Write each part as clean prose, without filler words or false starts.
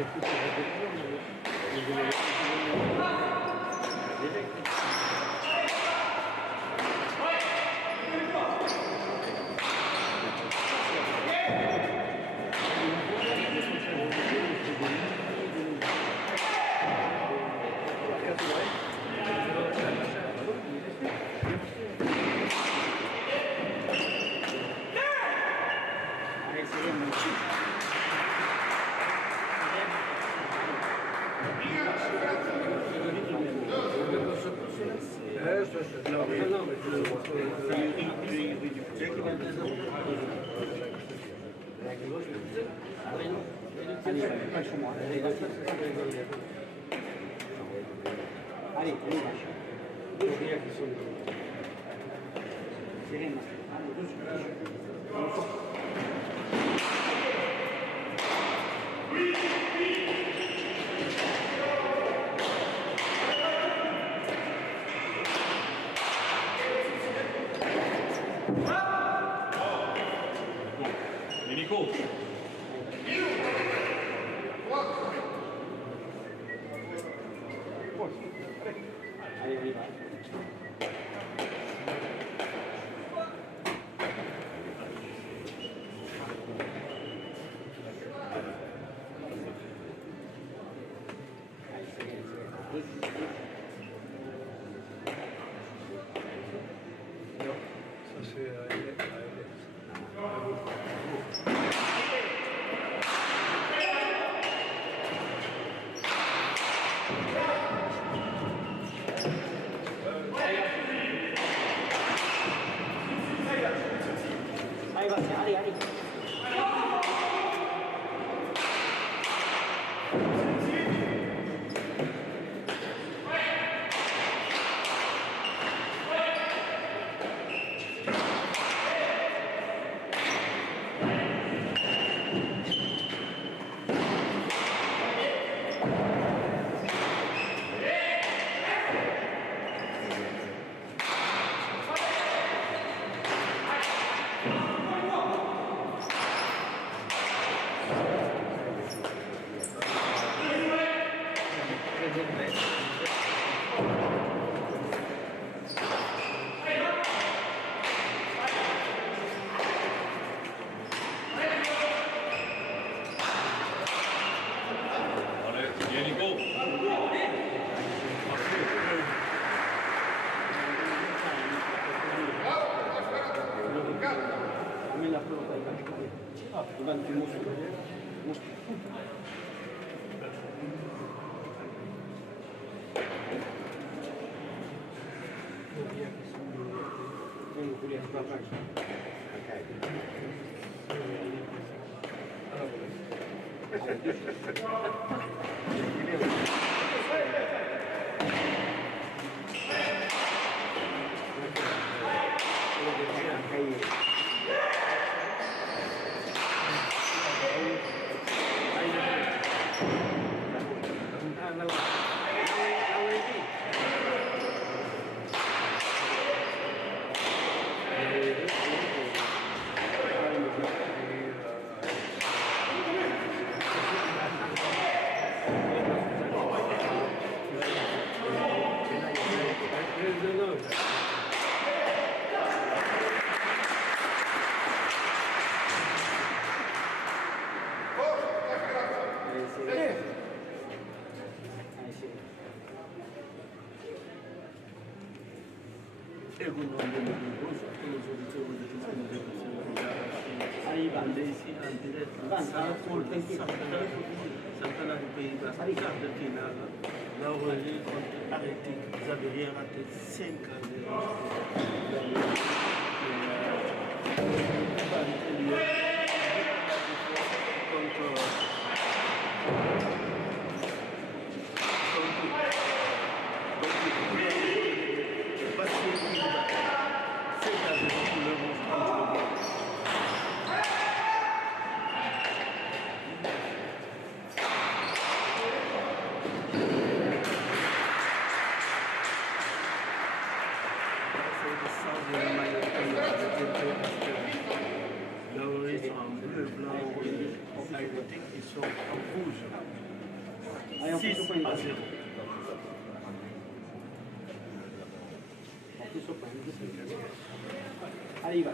Allez, serena. Nico. Allez, on y va. Ça c'est Allez, Bastien, allez, allez. Allez, bien Nico. Mets la pelota ahí, levante el músculo. Venga, Julián, para atrás. Santana du Pays-Bas, quart de finale, la relais contre Arrêté. Vous avez rien raté 5 années. sont en rouge. Allez, on fait 6 au point. à 0. On fait au point. Allez, il va.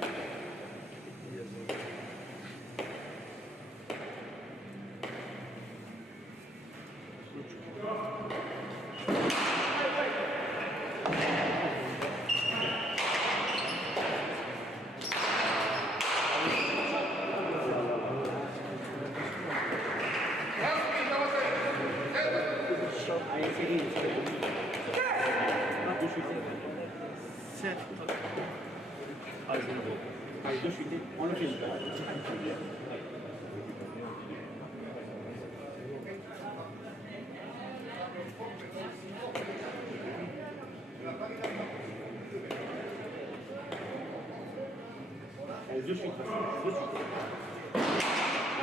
Allez, c'est lui. 7 à 0. Allez, deux chutes. On le fait. Allez, deux chutes. Deux chutes.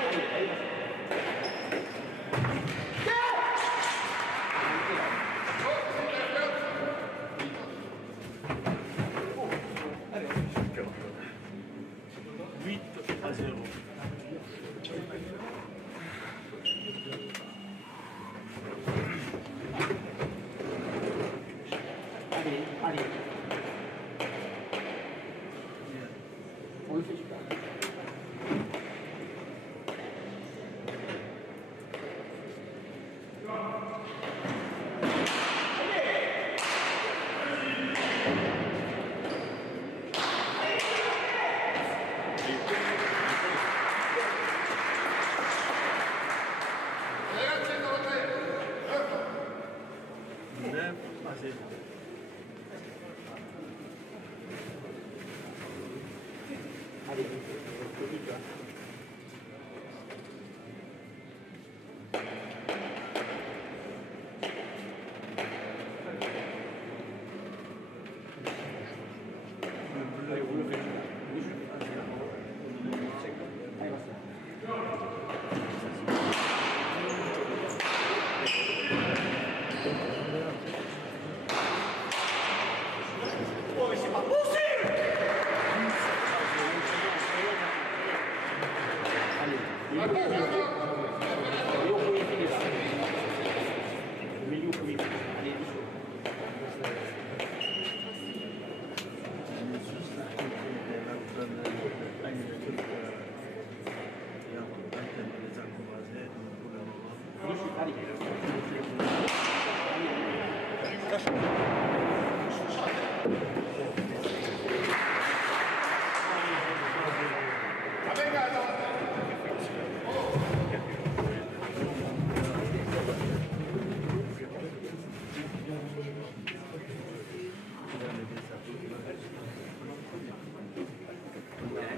Allez, allez. 8 à 0. Allez, allez. On le fait super. Allez, petit pas. Allez, vous le faites. Allez, va.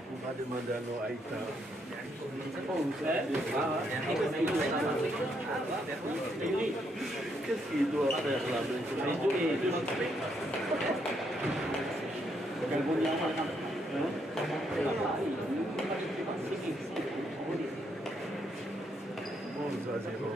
On va demander à nos Haïta. Qu'est-ce qu'il doit faire là maintenant? Bon, ça, c'est bon.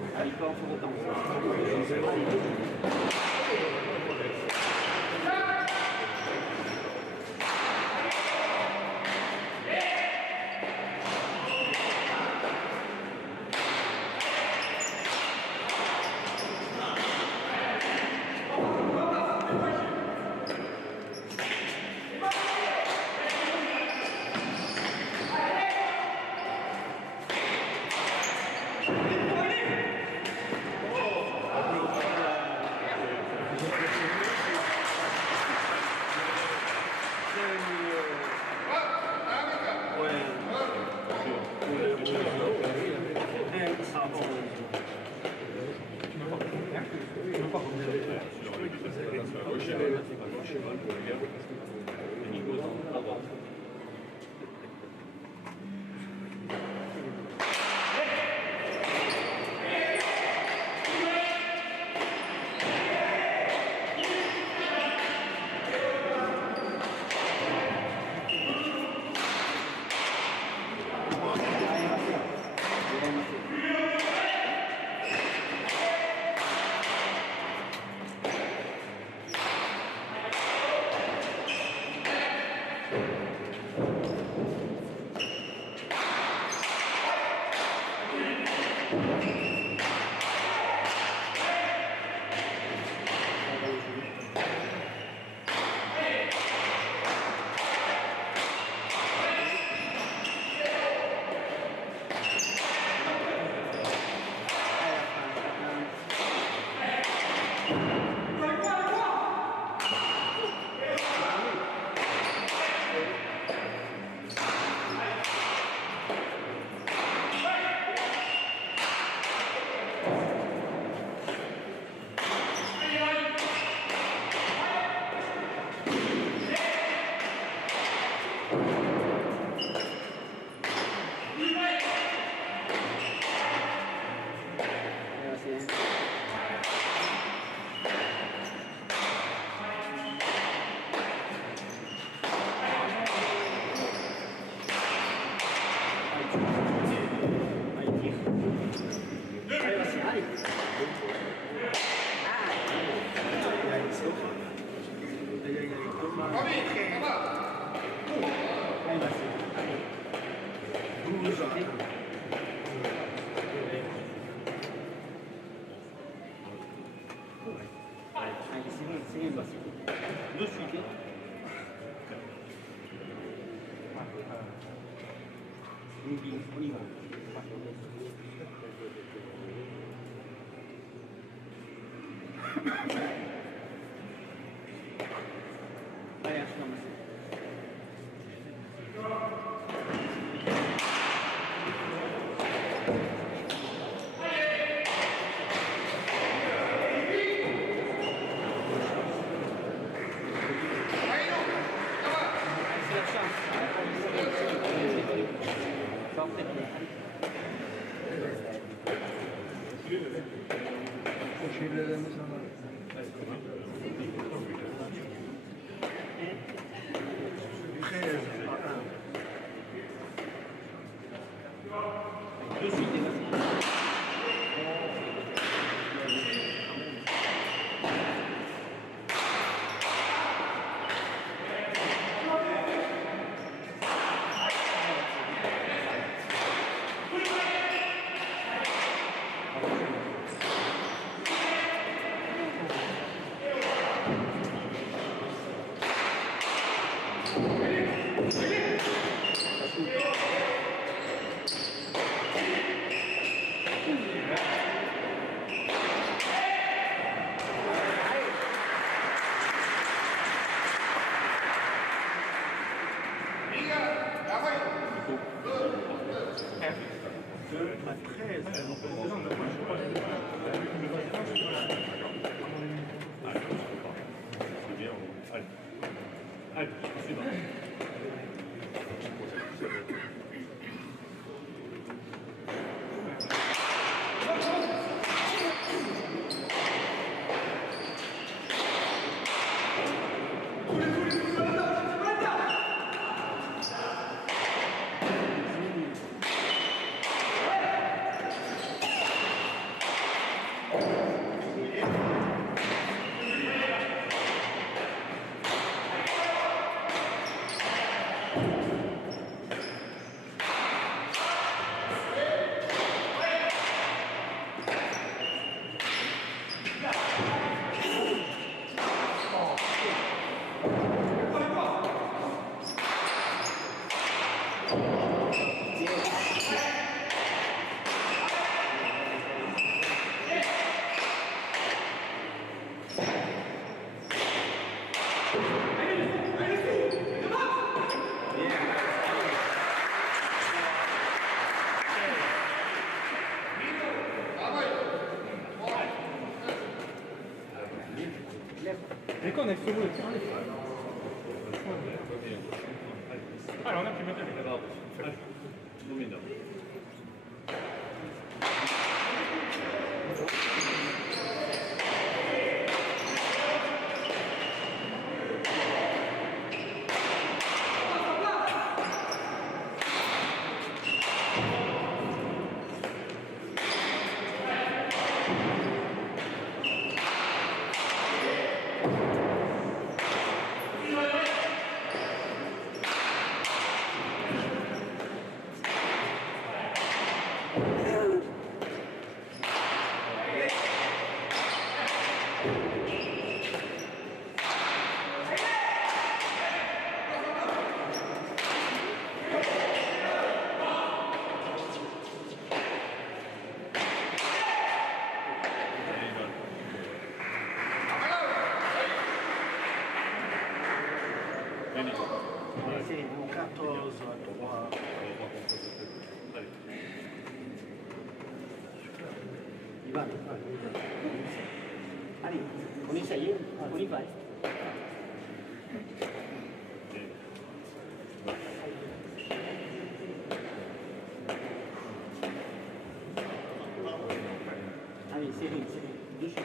Ecco nel suo voluzione. Non è più meglio. C'est 14 à 3. Ivan, allez, on essaye, on y va. Allez, c'est bien, deux choses.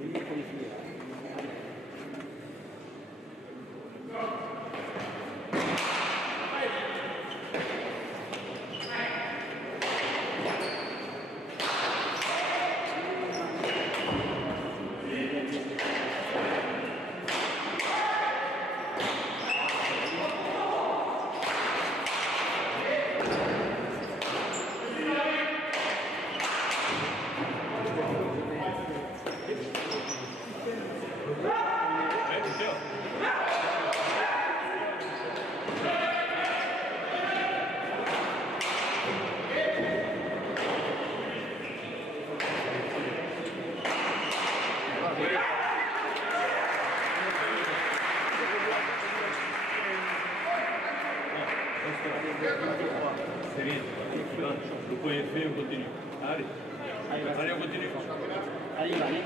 Oui, il faut les finir. Allez. C'est bien. Le point est fait, on continue. Allez. Allez, on continue. Allez, allez.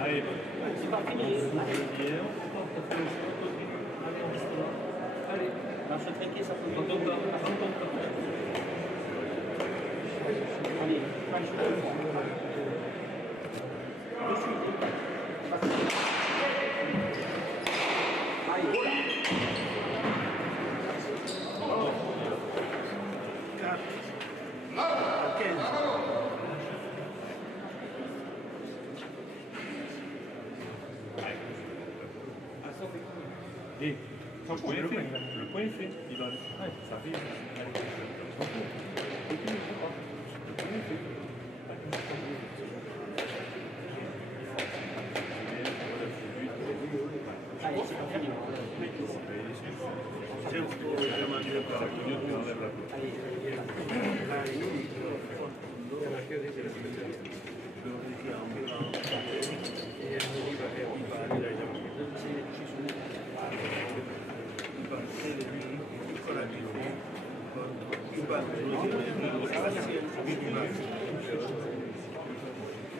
Allez. C'est pas fini. Allez. Dans ce trinquet, ça peut être. Allez, pas le choix. Allez, voilà. 4 à 15. Et le point est fait. Le point est fait. Il va. Ça arrive. Allez, c'est pas fini. C'est pour Emmanuel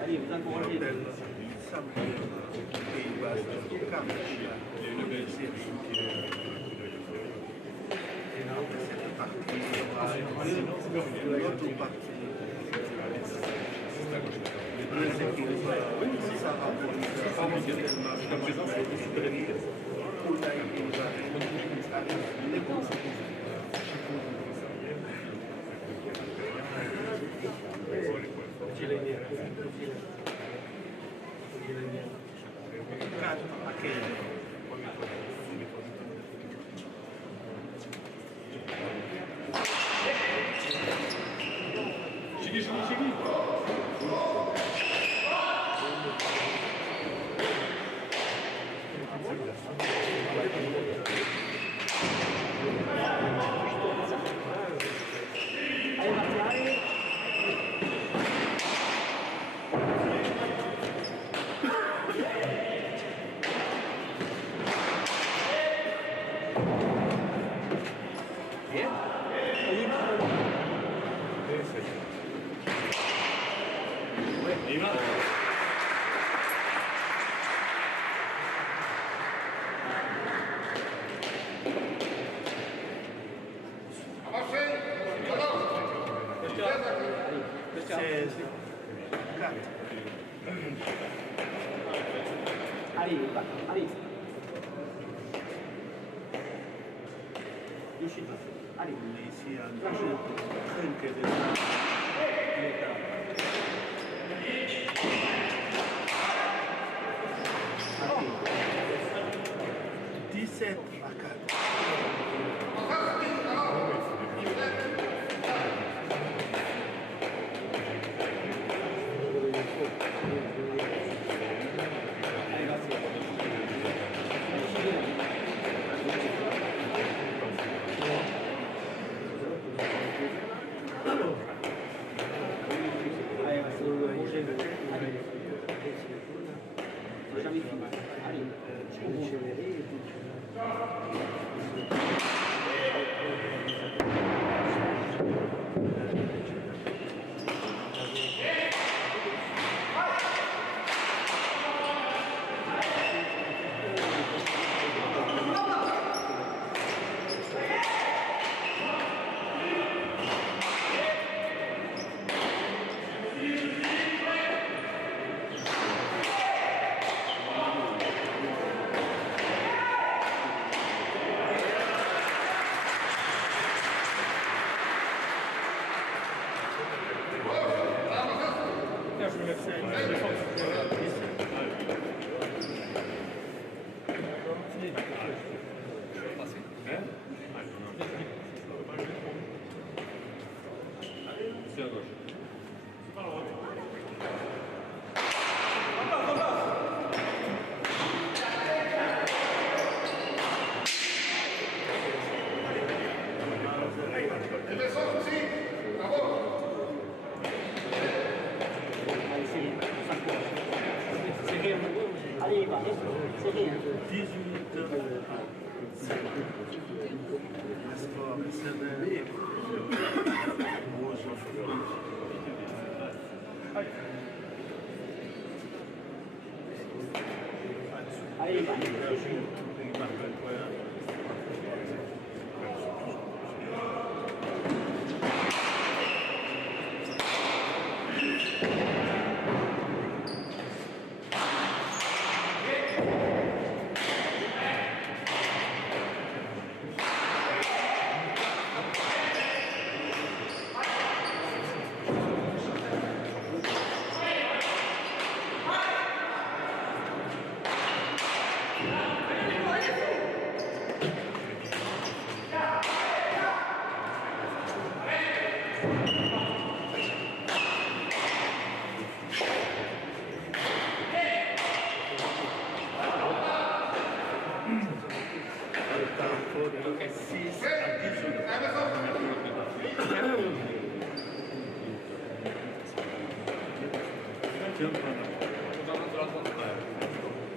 Allez, vous encouragez. Allez, allez. Allez. Ici, un jeu trinqué de 17 à 4. C'est à gauche. Allez, va, c'est rien. 18 score sévère. Allez, va.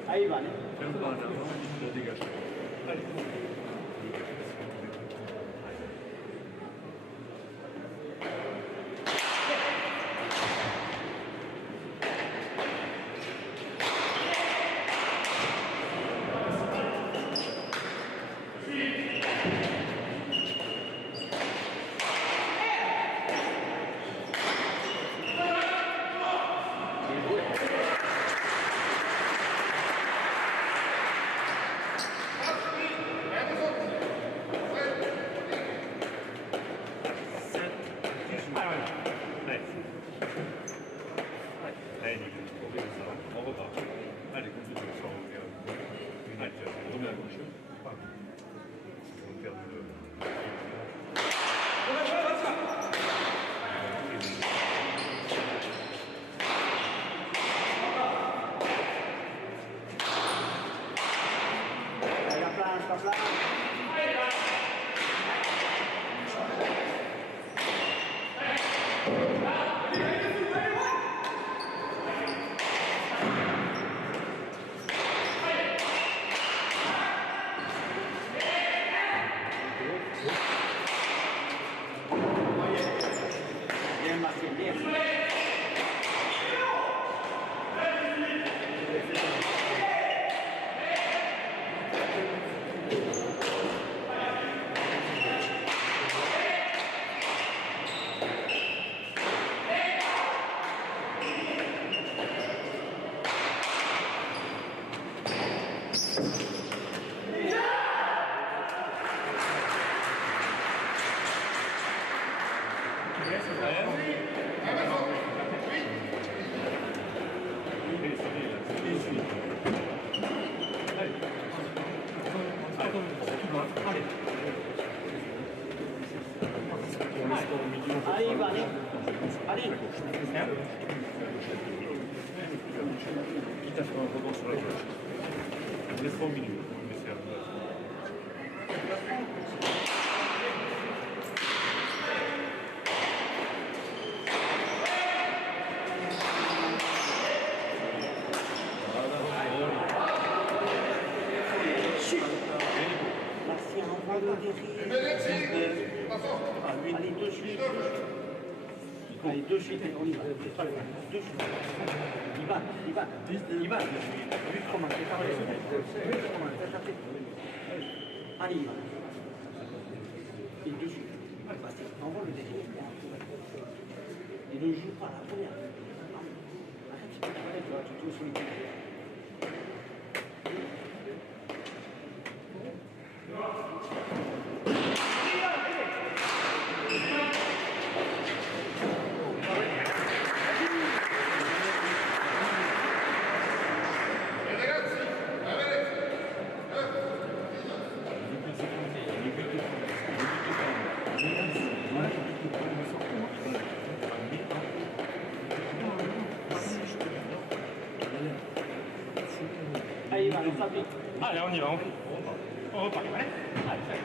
Allez, va. Fais un pas en avant, pour dégager. Allez. On repart. Allez, continue. Allez, remets à gauche. On perd le... La planche, la planche. Bien marqué, bien. Allez, va, allez. Allez. Quitte à faire un rebond sur la gauche. Laisse-moi au milieu. On va essayer Merci, envoie le derrière. Allez, deux suites. Allez, deux suites, on y va. Deux suites. Il va. Il va. Vu comment c'est par les fenêtres. Allez, il va. Et deux suites. Bastien, envoie le derrière. Et ne joue pas la première. Arrête, tu vas tout sur les pieds. Allez, on y va, on repart. Allez, ça y est.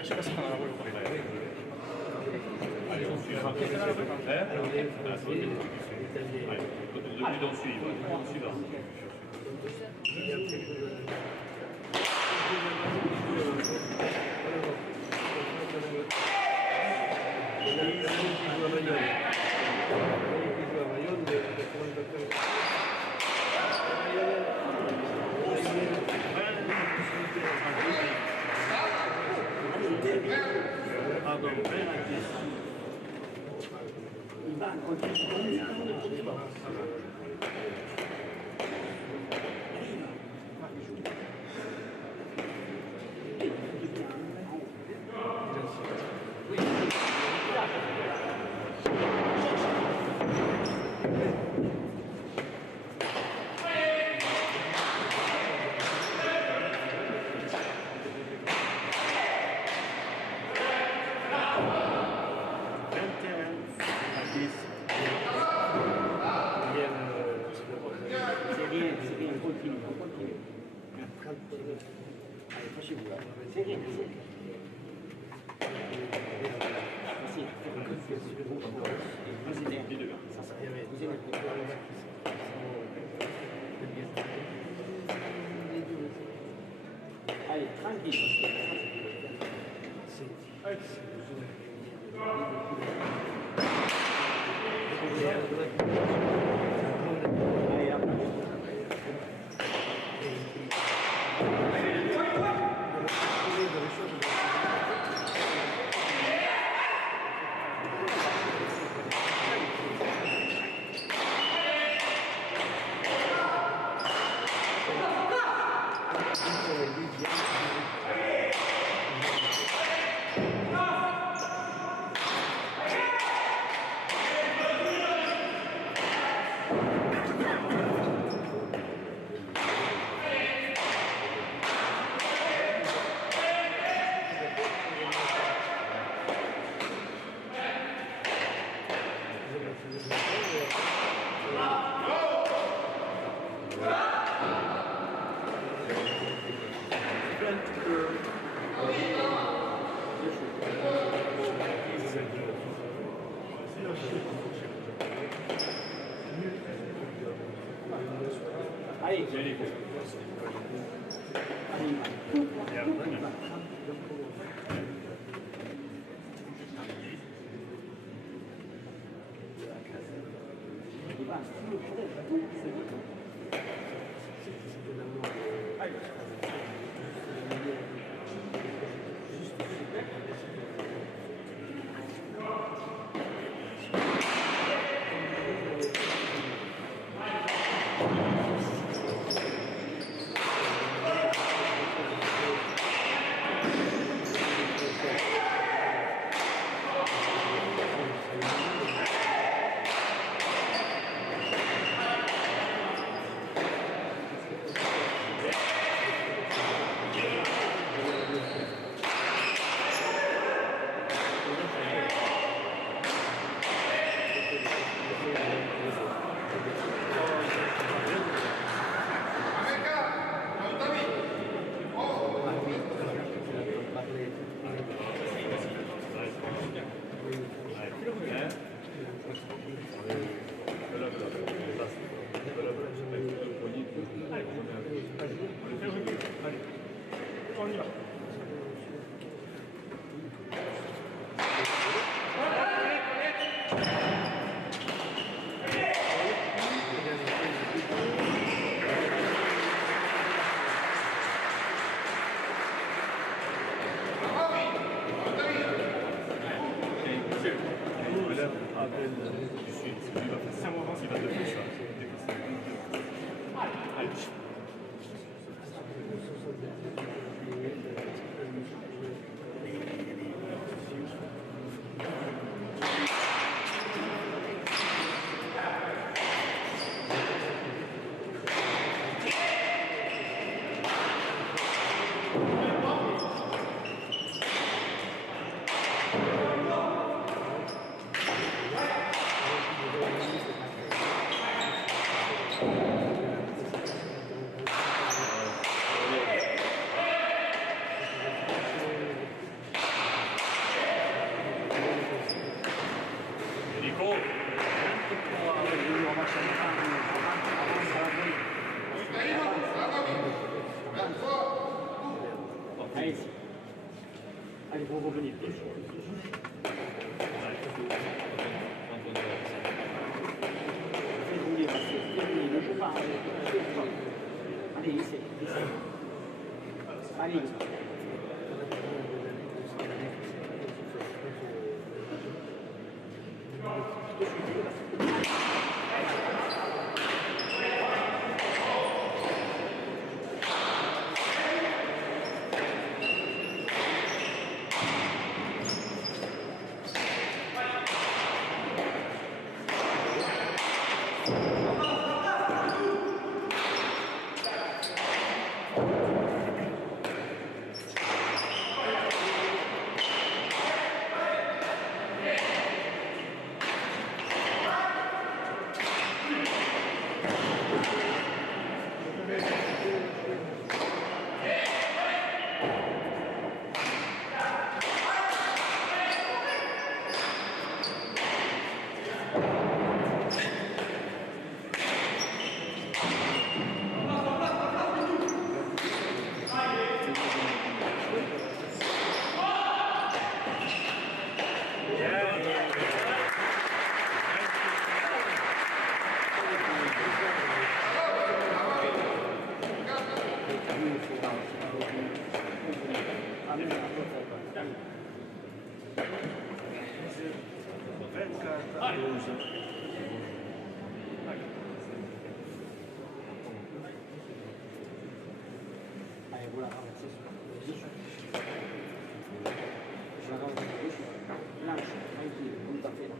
Je sais pas si on a la voie. Allez, on suit. Allez, on suit. On suit là. Allez, tranquille. ici. Allez, vous revenez. Faites rouler, ne joue pas. Allez, ici. Allez. Allez, voilà, renversez sur la gauche. Je la renverse à gauche. Lâche, tranquille, comme t'as fait là.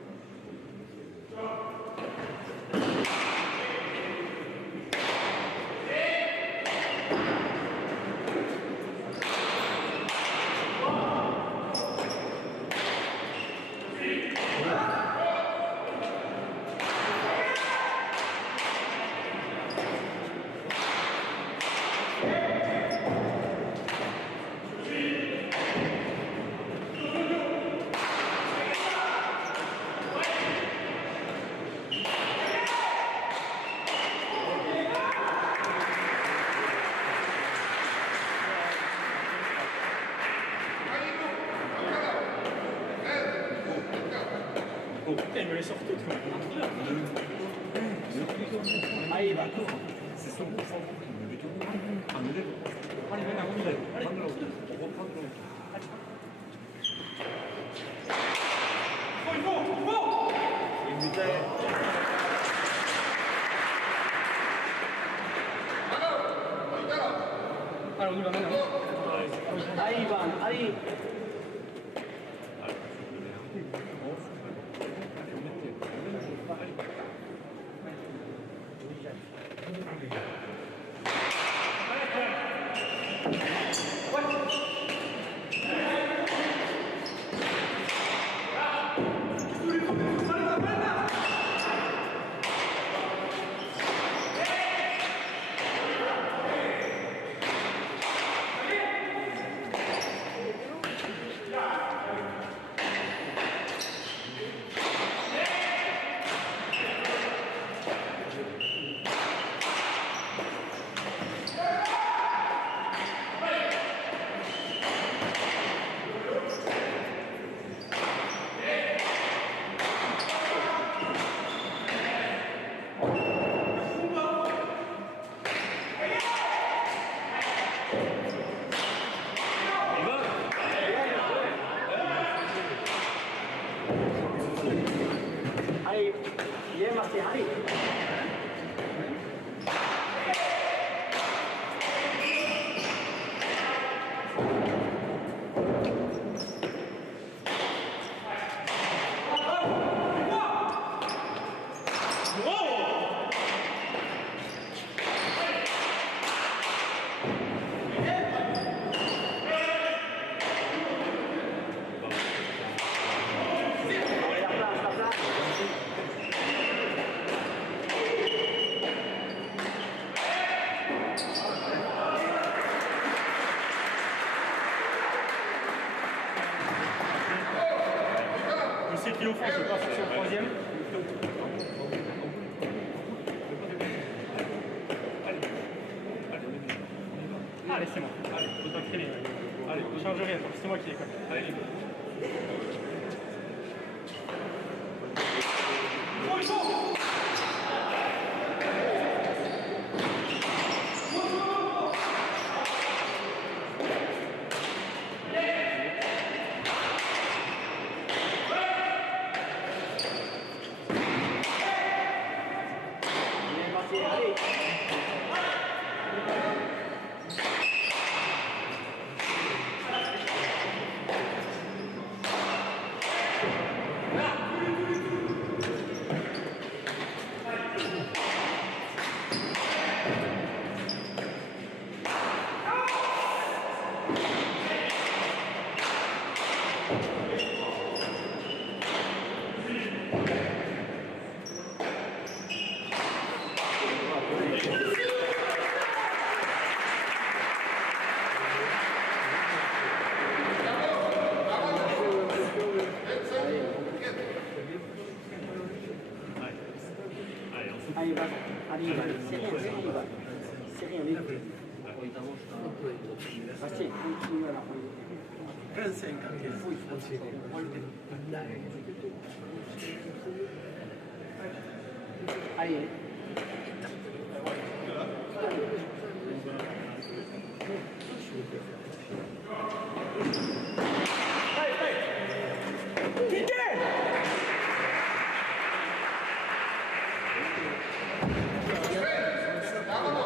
Oh putain, il me les sort toutes. Allez, va. C'est son coup, sans coup, mais du tout. Un élève. Allez, viens là, on y va. Allez, on reprend de l'autre. Allez, on y va maintenant. Allez, Ivan, allez. Allez, viens, Martin, allez. C'est qui offense, je passe sur le troisième. Allez, c'est bon. Allez, faut t'entraîner. Allez, ne change rien, c'est moi qui déconne. Allez, libre. Allez, va. Allez, va. C'est rien, va. C'est rien, on est prêt. Bastien, continue à la 25 ans. Allez.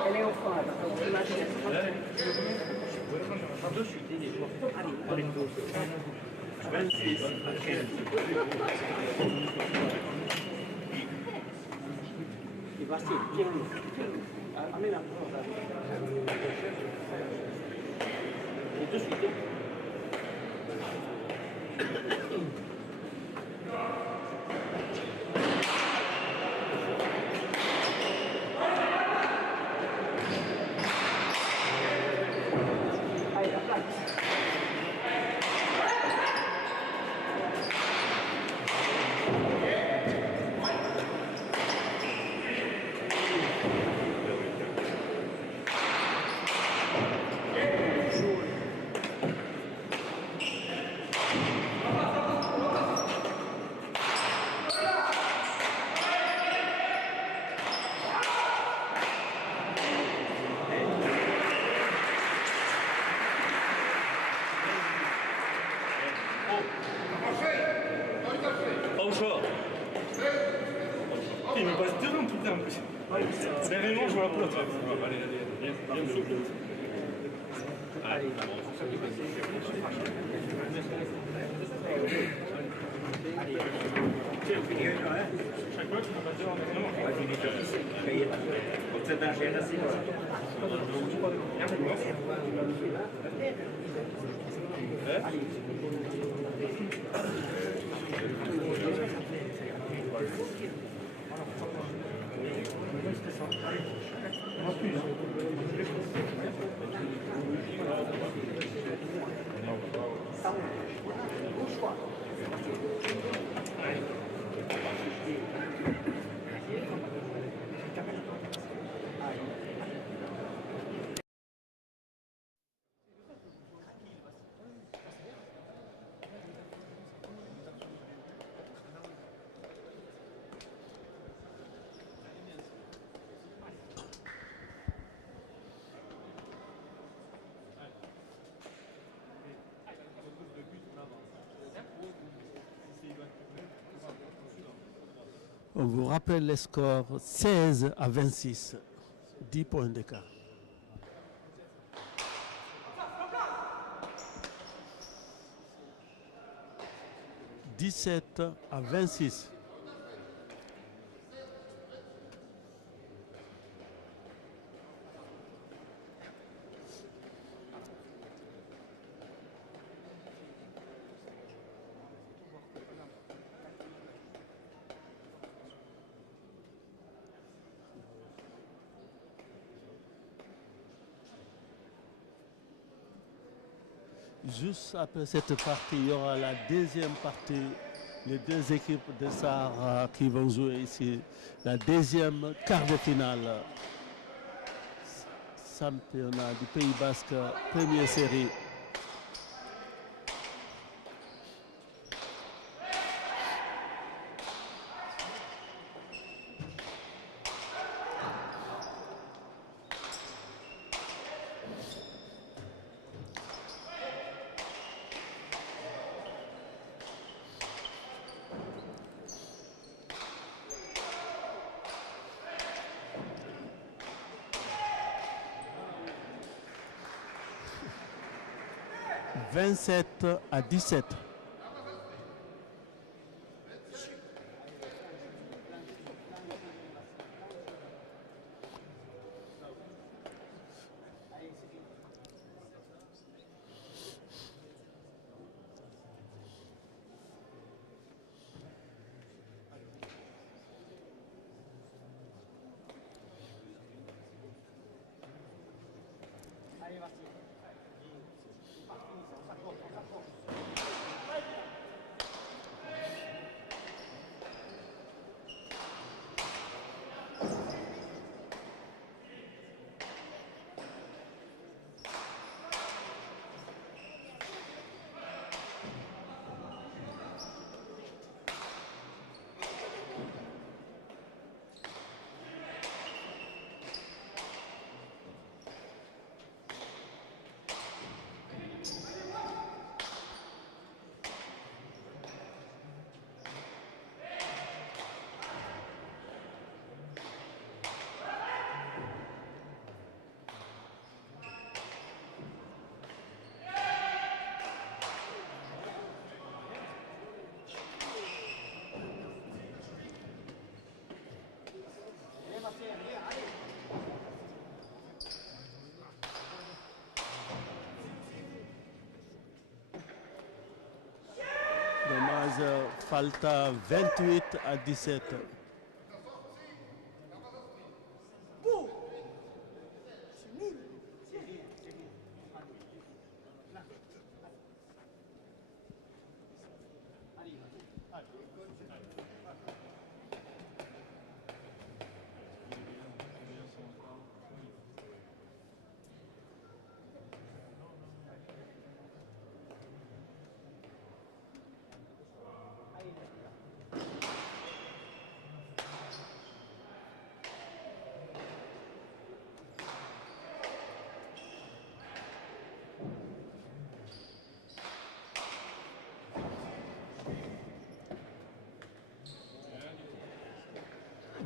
Elle est au fond, là, parce que l'image est de suite, il est fort. Allez, 26 à 15. Et Bastien, tiens-le. Amène la porte. Et de suite. Allez, la place. Il me passe deux noms tout le temps en plus. C'est vraiment, je vois la pelote. Allez, souple. Allez, Chaque fois, tu m'as pas dit en On vous rappelle les scores 16 à 26, 10 points d'écart. « 17 à 26. Juste après cette partie, il y aura la deuxième partie, les deux équipes de Sahara qui vont jouer ici. La deuxième quart de finale, championnat du Pays Basque, première série. 27-17. Dommage, falta 28-17.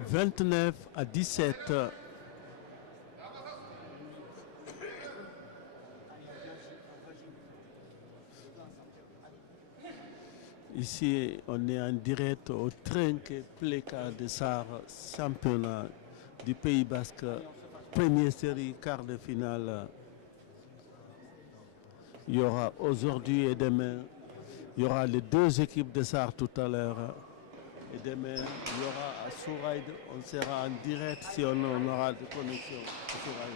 « 29-17. Ici, on est en direct au Trinquet Pleka de Sarre, championnat du Pays Basque, première série, quart de finale. Il y aura aujourd'hui et demain, il y aura les deux équipes de Sarre tout à l'heure. Et demain, il y aura à Souraïd, on sera en direct si on aura de connexion à Souraïd.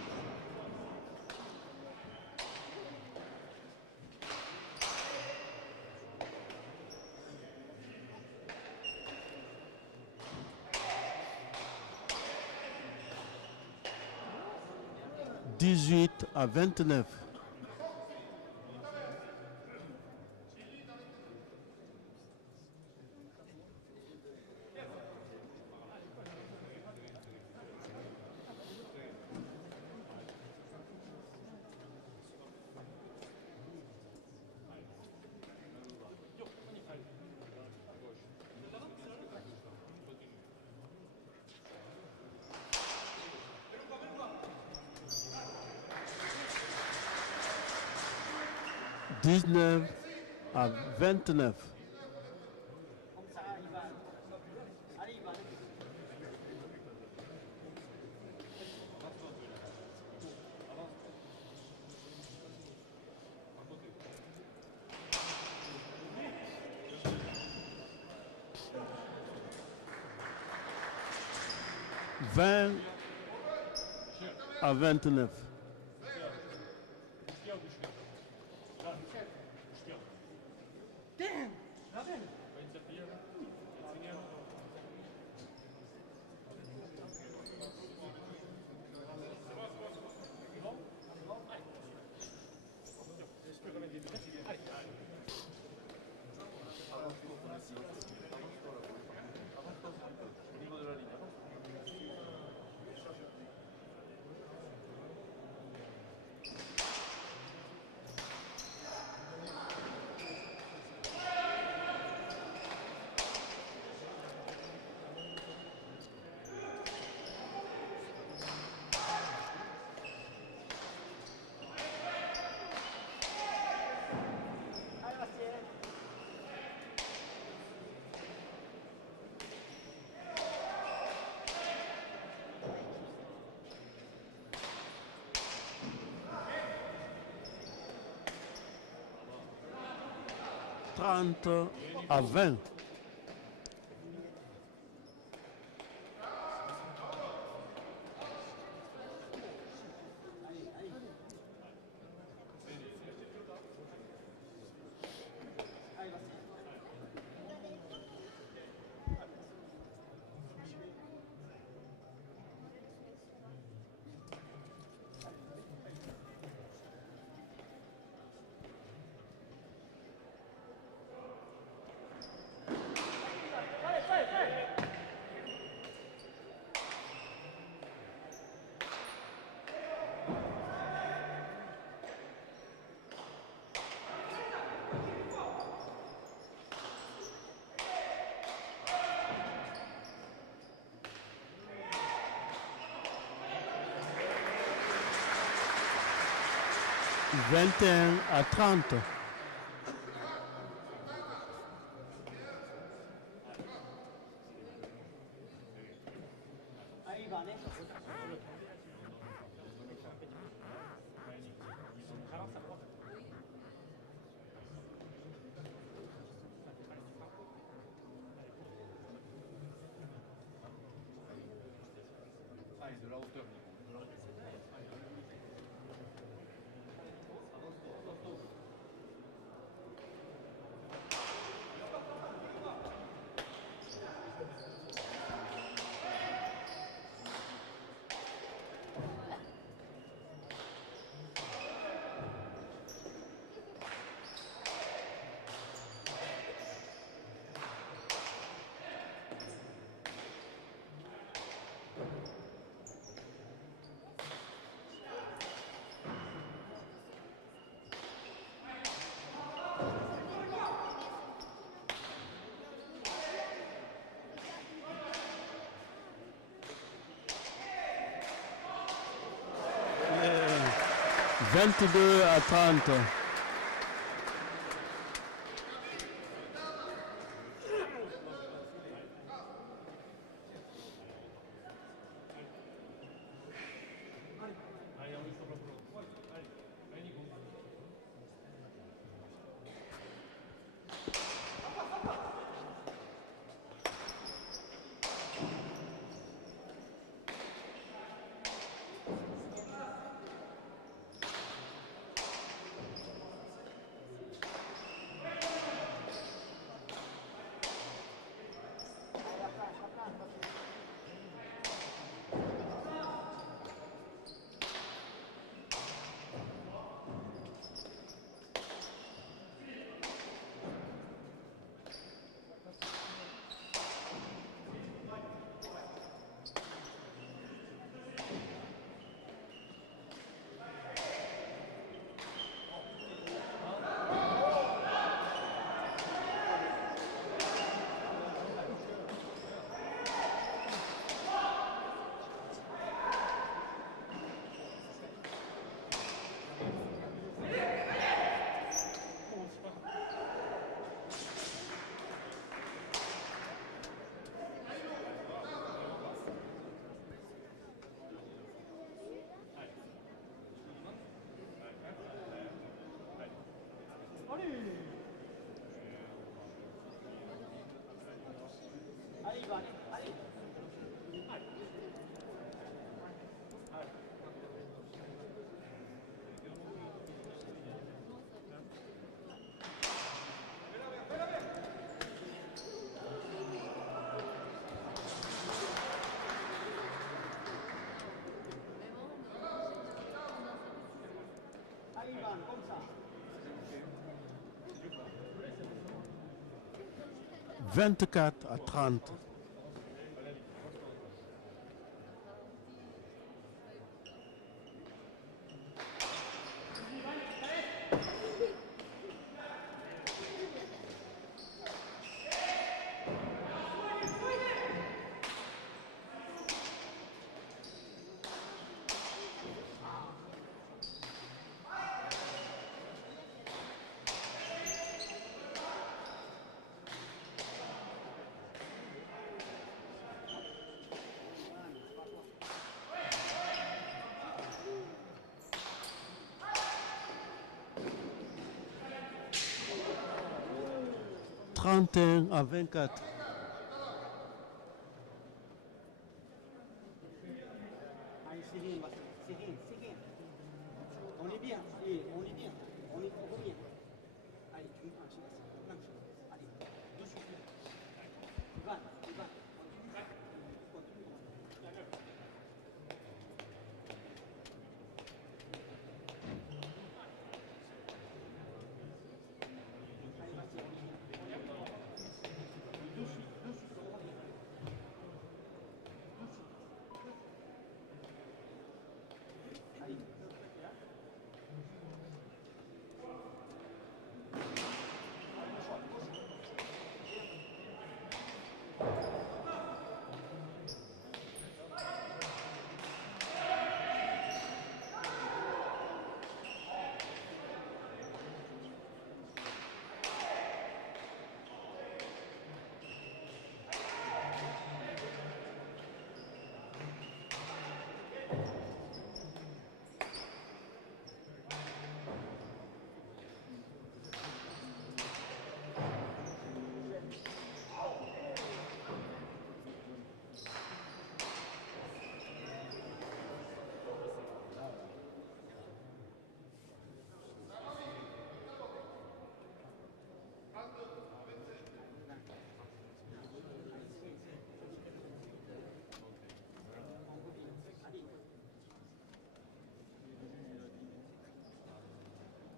« 18-29. » « 19-29. » « 20-29. » 30 à 20. « 21 à 30. Ah, et de la hauteur. « 22 à 30. « 24 à 30. » 31-24. Allez, c'est rien, c'est rien, c'est rien. On est bien, allez, on est bien. On est trop bien. Allez, tu me prends, plein de choses. Allez, dessus. Ivan, Ivan, continue.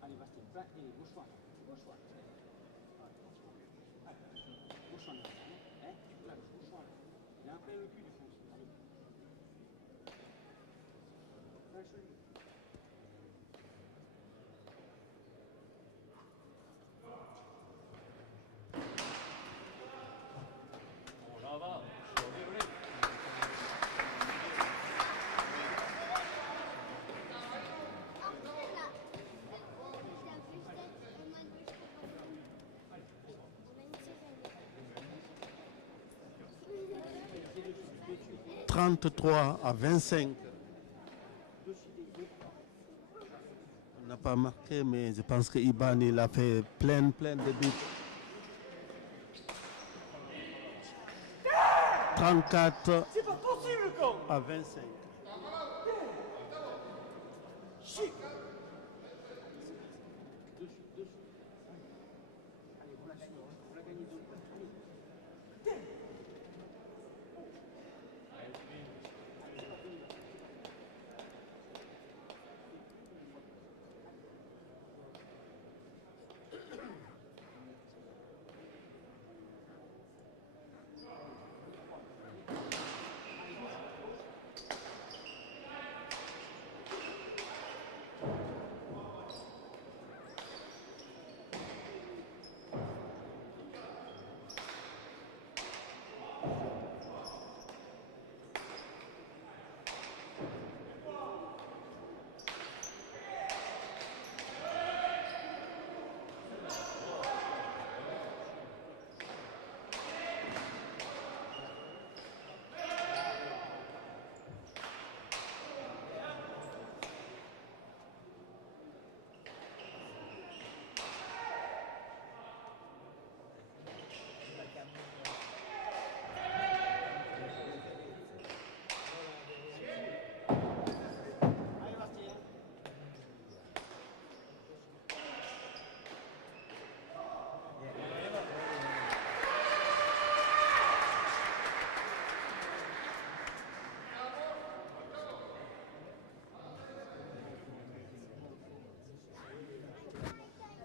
Allez, Bastien, on est bien. Dessus, on est bien. Allez. 33-25. On n'a pas marqué, mais je pense que Iban il a fait plein de buts. 34 C'est pas possible, quoi. à 25. Allez, on l'a su, on l'a gagné 2 points. Allez.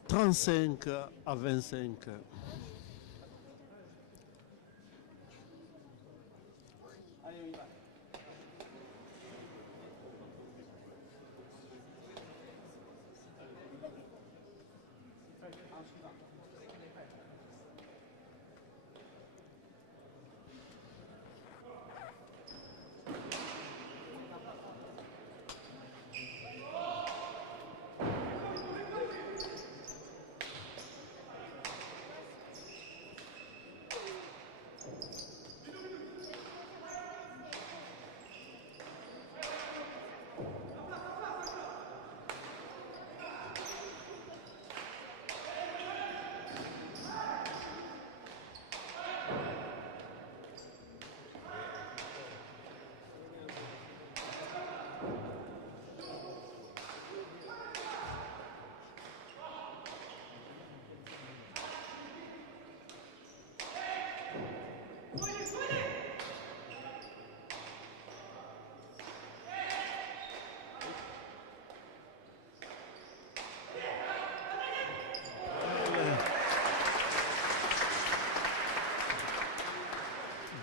35 à 25. Allez, on y va. En suivant. 35-25.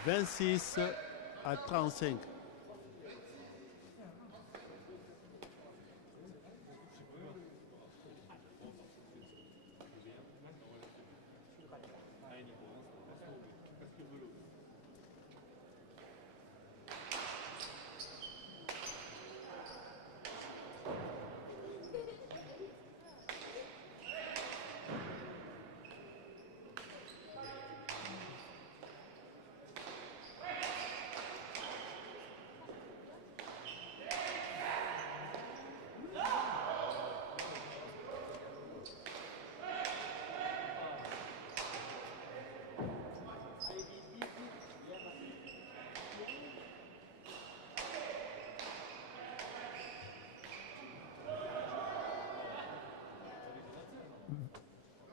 26 à 35.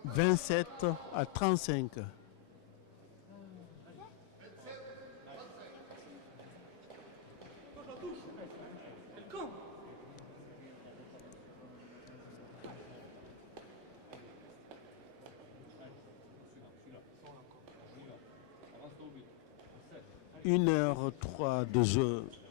« 27 à 35. Une heure 3 de jeu. «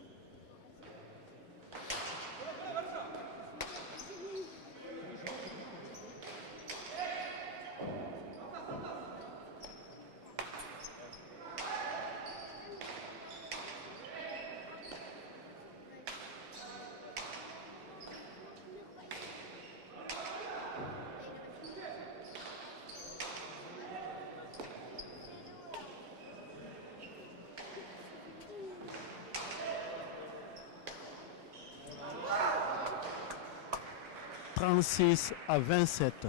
36 à 27. »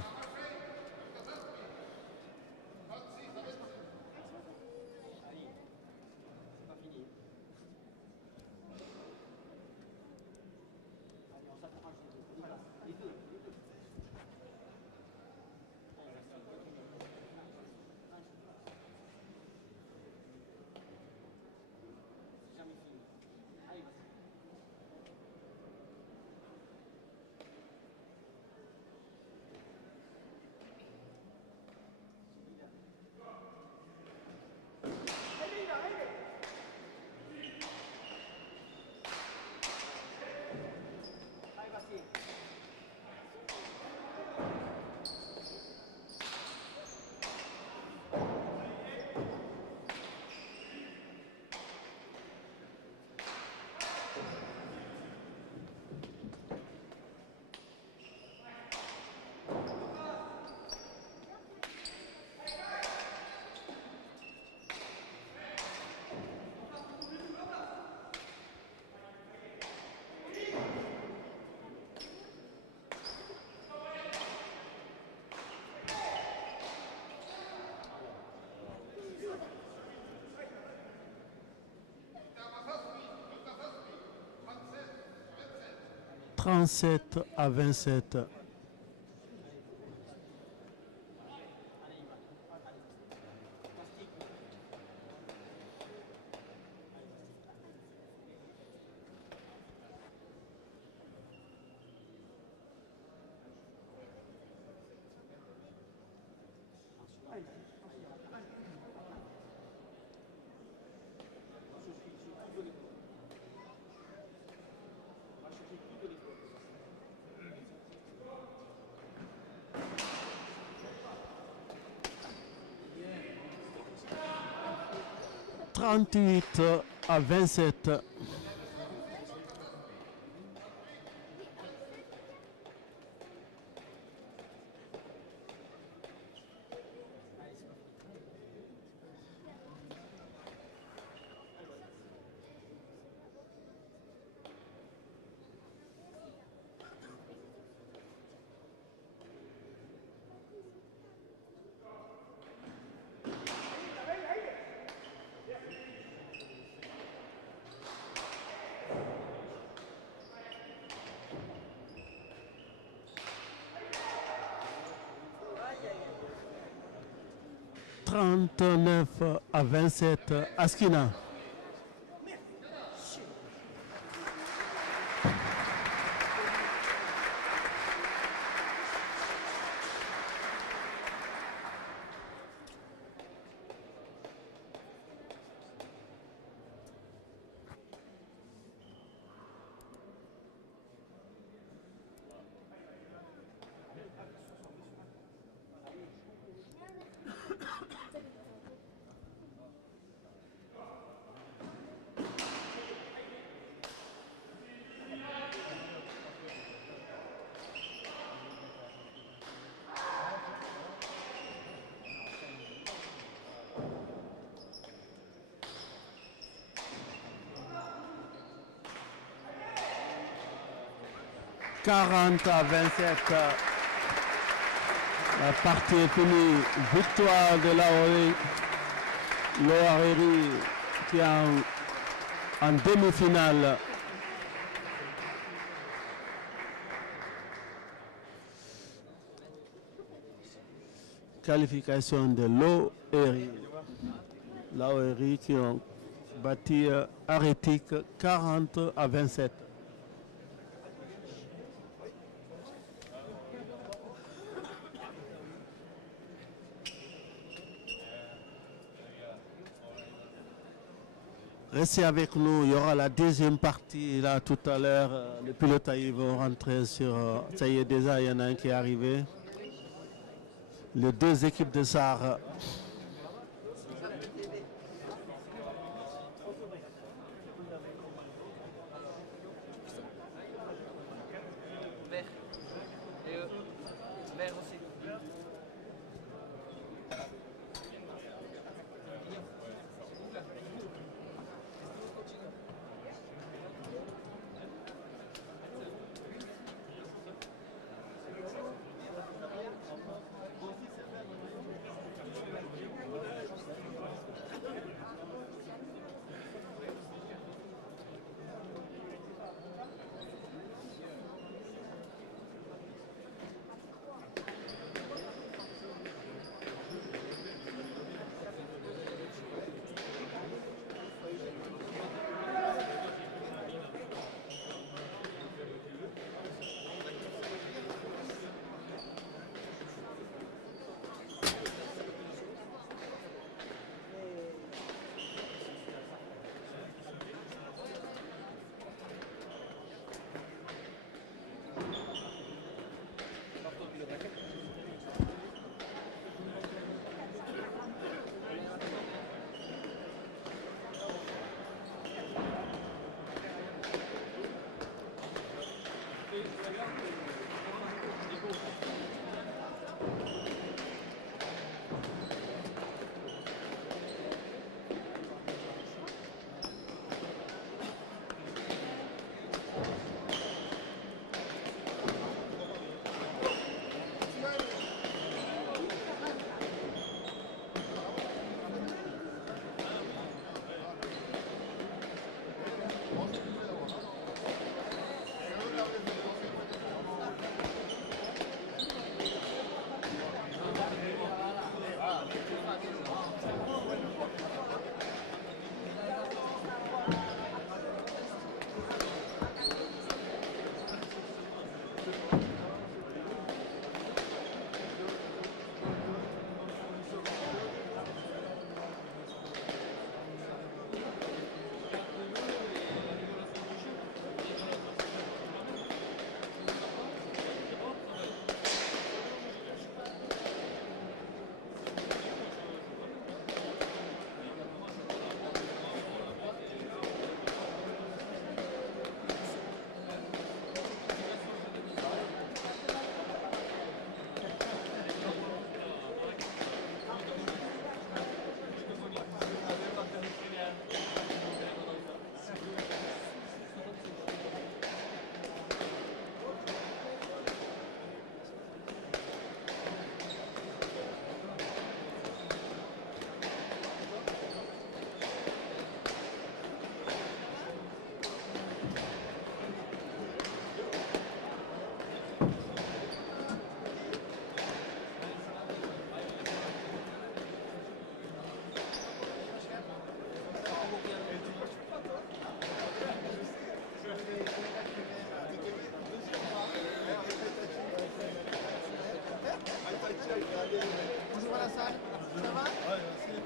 « 37 à 27. » « 38 à 27. » « 39 à 27. » Askina. 40 à 27. La partie est finie. Victoire de l'Oaréry qui est en demi-finale. Qualification de l'Oaréry qui ont battu Arétique 40 à 27. Restez avec nous, il y aura la deuxième partie là tout à l'heure. Les pilotes ils vont rentrer sur. Ça y est, déjà, il y en a un qui est arrivé. Les deux équipes de SAR. Vert aussi. Bonjour à la salle, ça va? Ouais, merci.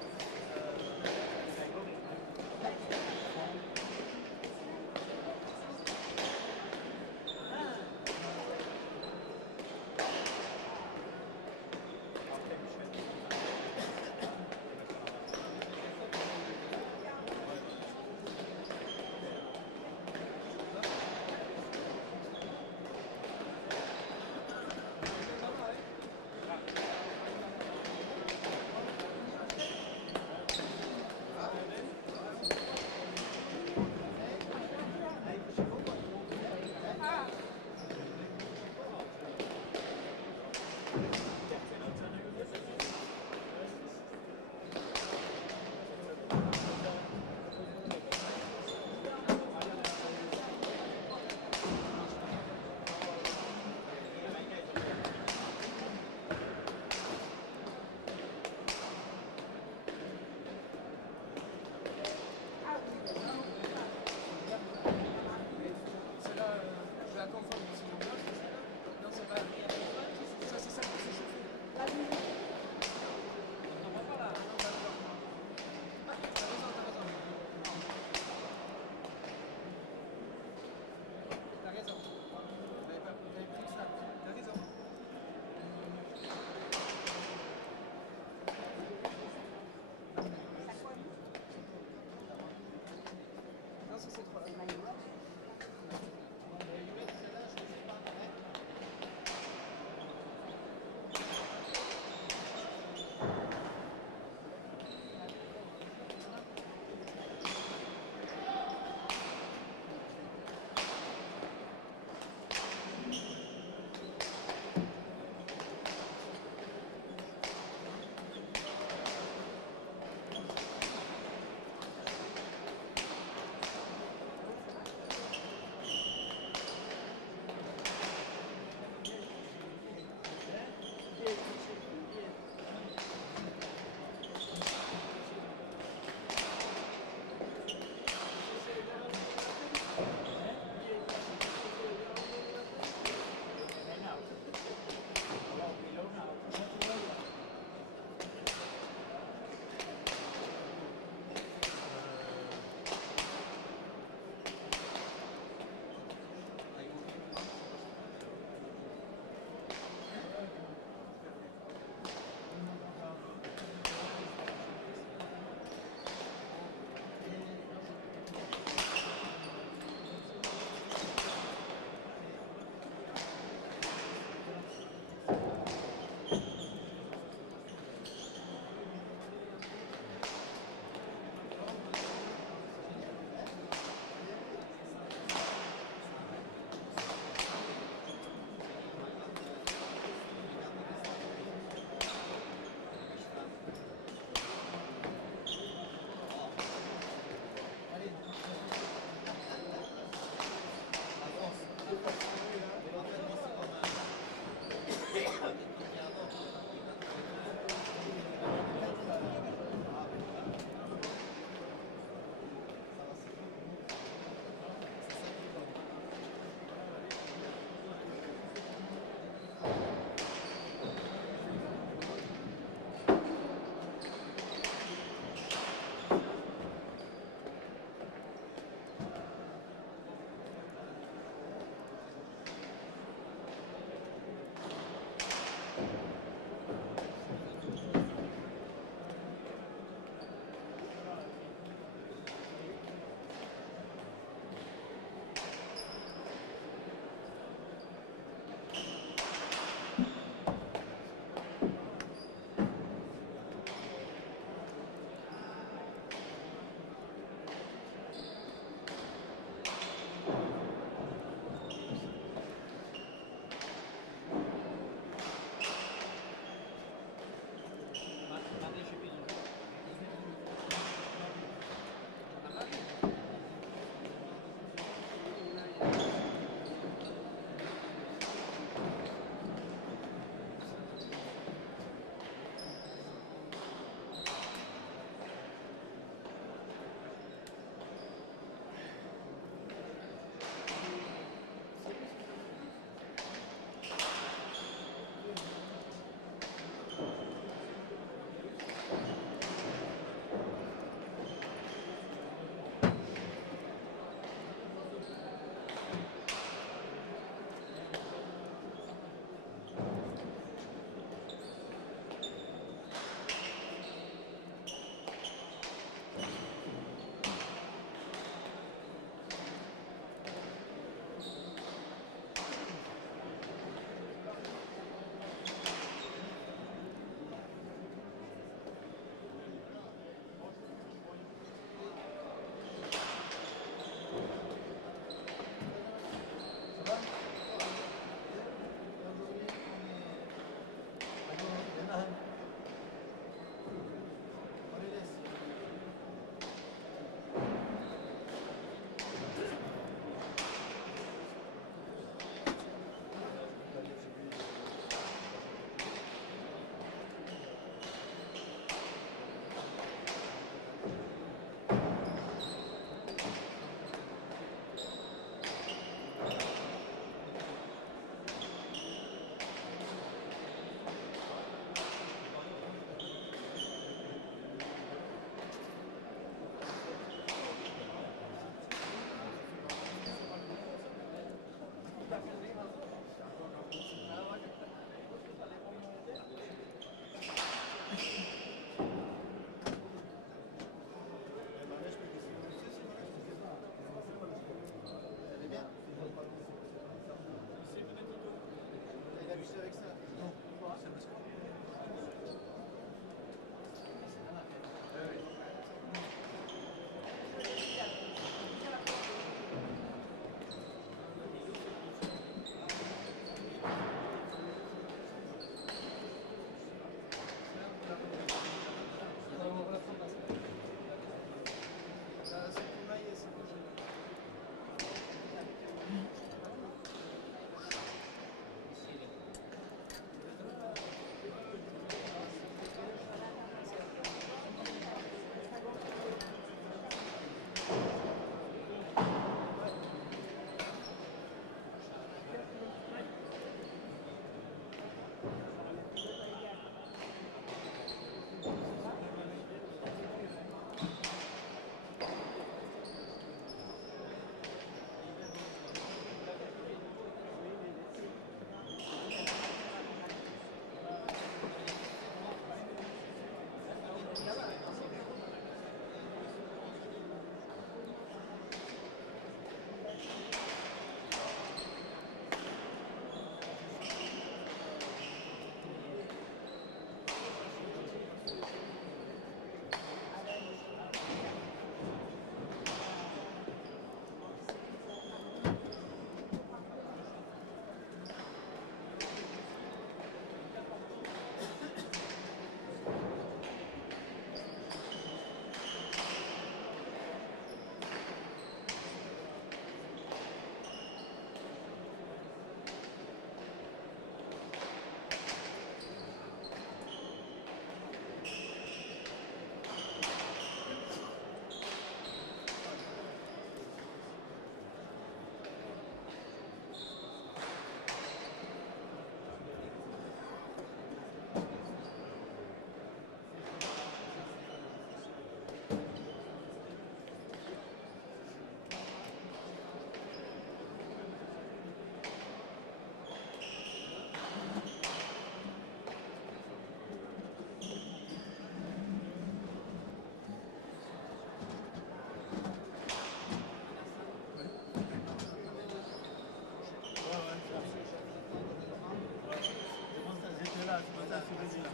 là, celui-là.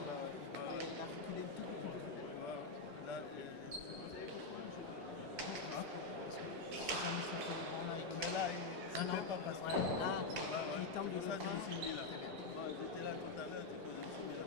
Là, mais là, il ne peut pas passer. Ah, Ouais. il tente de C'est pour ça que je le me suis mis là. Ouais, j'étais là tout à l'heure, du coup, je me suis mis là.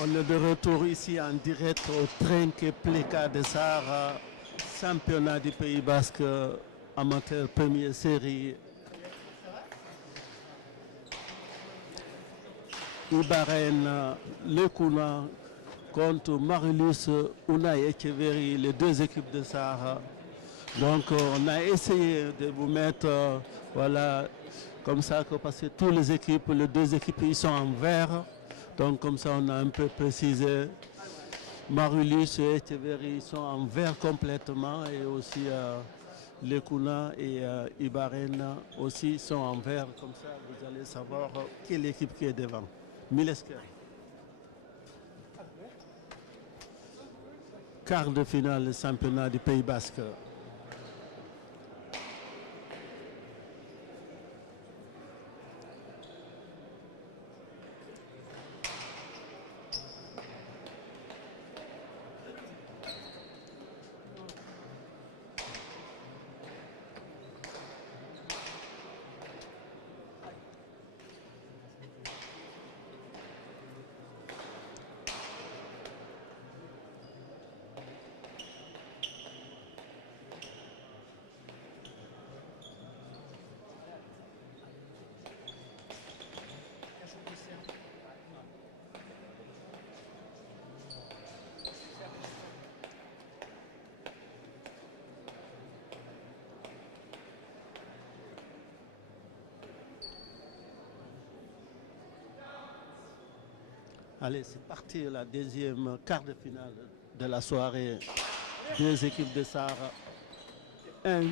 On est de retour ici en direct au Trenque Pleka de Sahara, championnat du Pays Basque, amateur première série. Ibaren, Lekuna contre Marilus Unai Echeverry, les deux équipes de Sahara. Donc on a essayé de vous mettre, voilà, comme ça, parce que toutes les équipes, les deux équipes, ils sont en vert. Donc comme ça, on a un peu précisé. Marilus et Echeverry sont en vert complètement et aussi Lekuna et Ibaren aussi sont en vert. Comme ça, vous allez savoir quelle équipe qui est devant. Milesker. Quart de finale championnat du Pays Basque. Allez, c'est parti, la deuxième quart de finale de la soirée. Deux équipes de SAR, 1-0.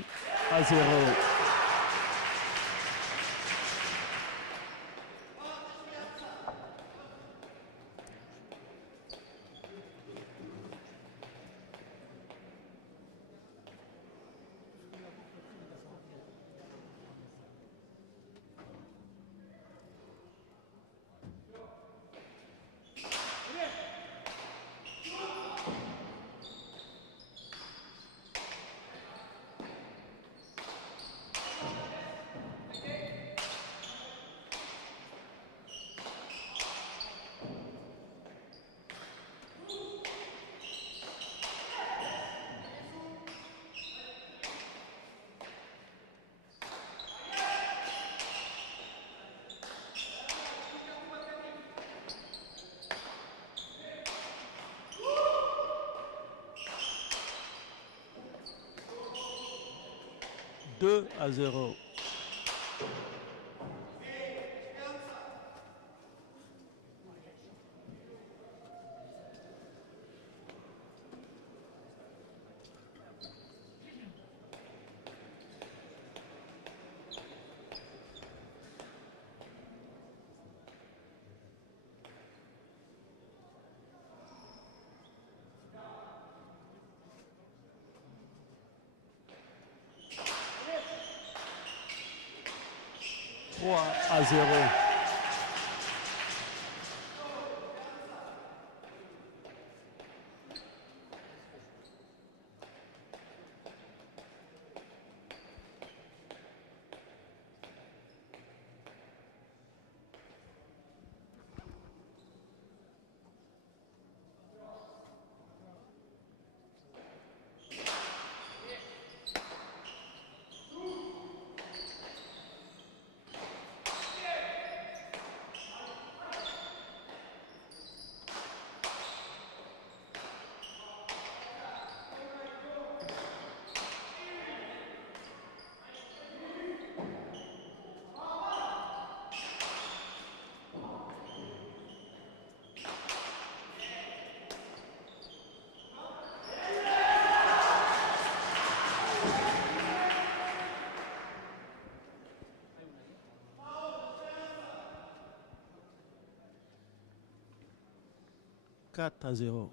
Deux à 0. Trois à 0. Quatre à 0.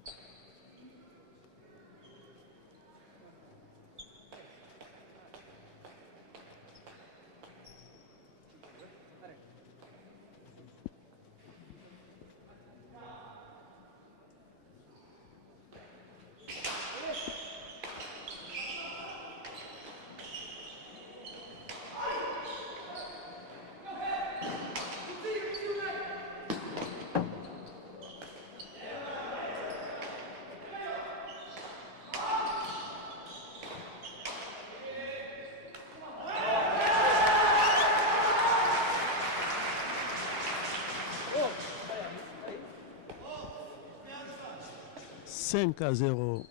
Cinq à 0.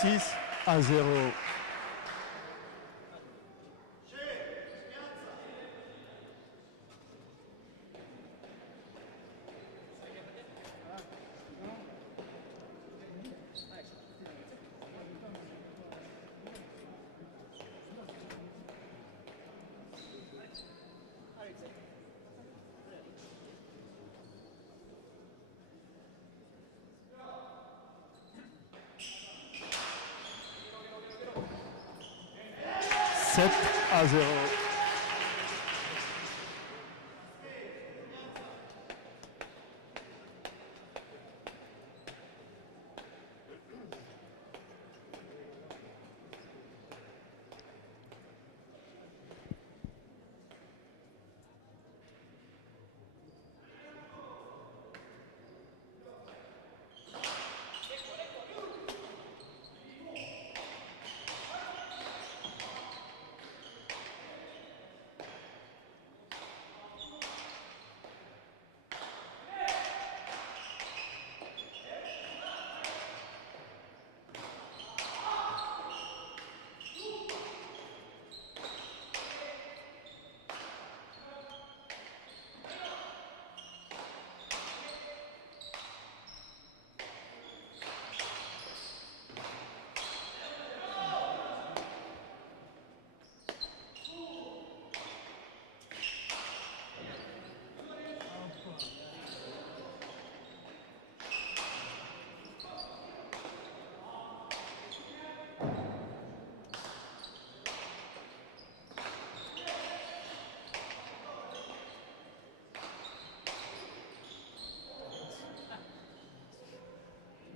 6 à 0. Sept à 0.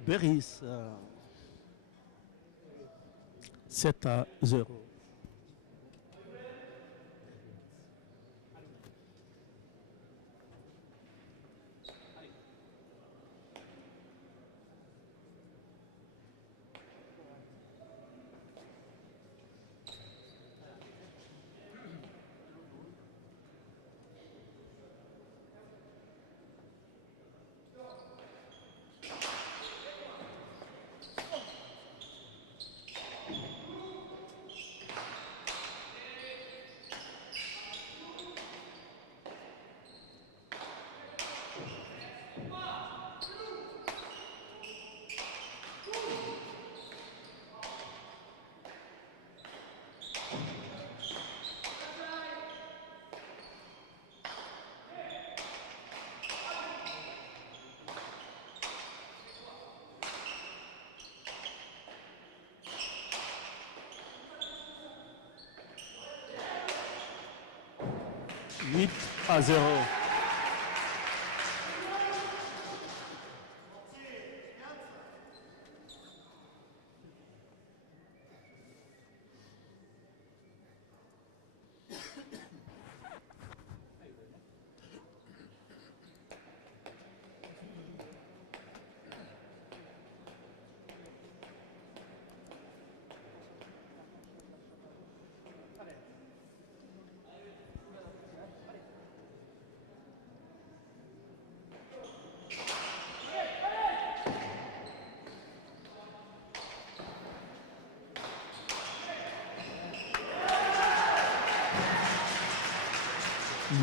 Beris, 7-0. Huit à 0.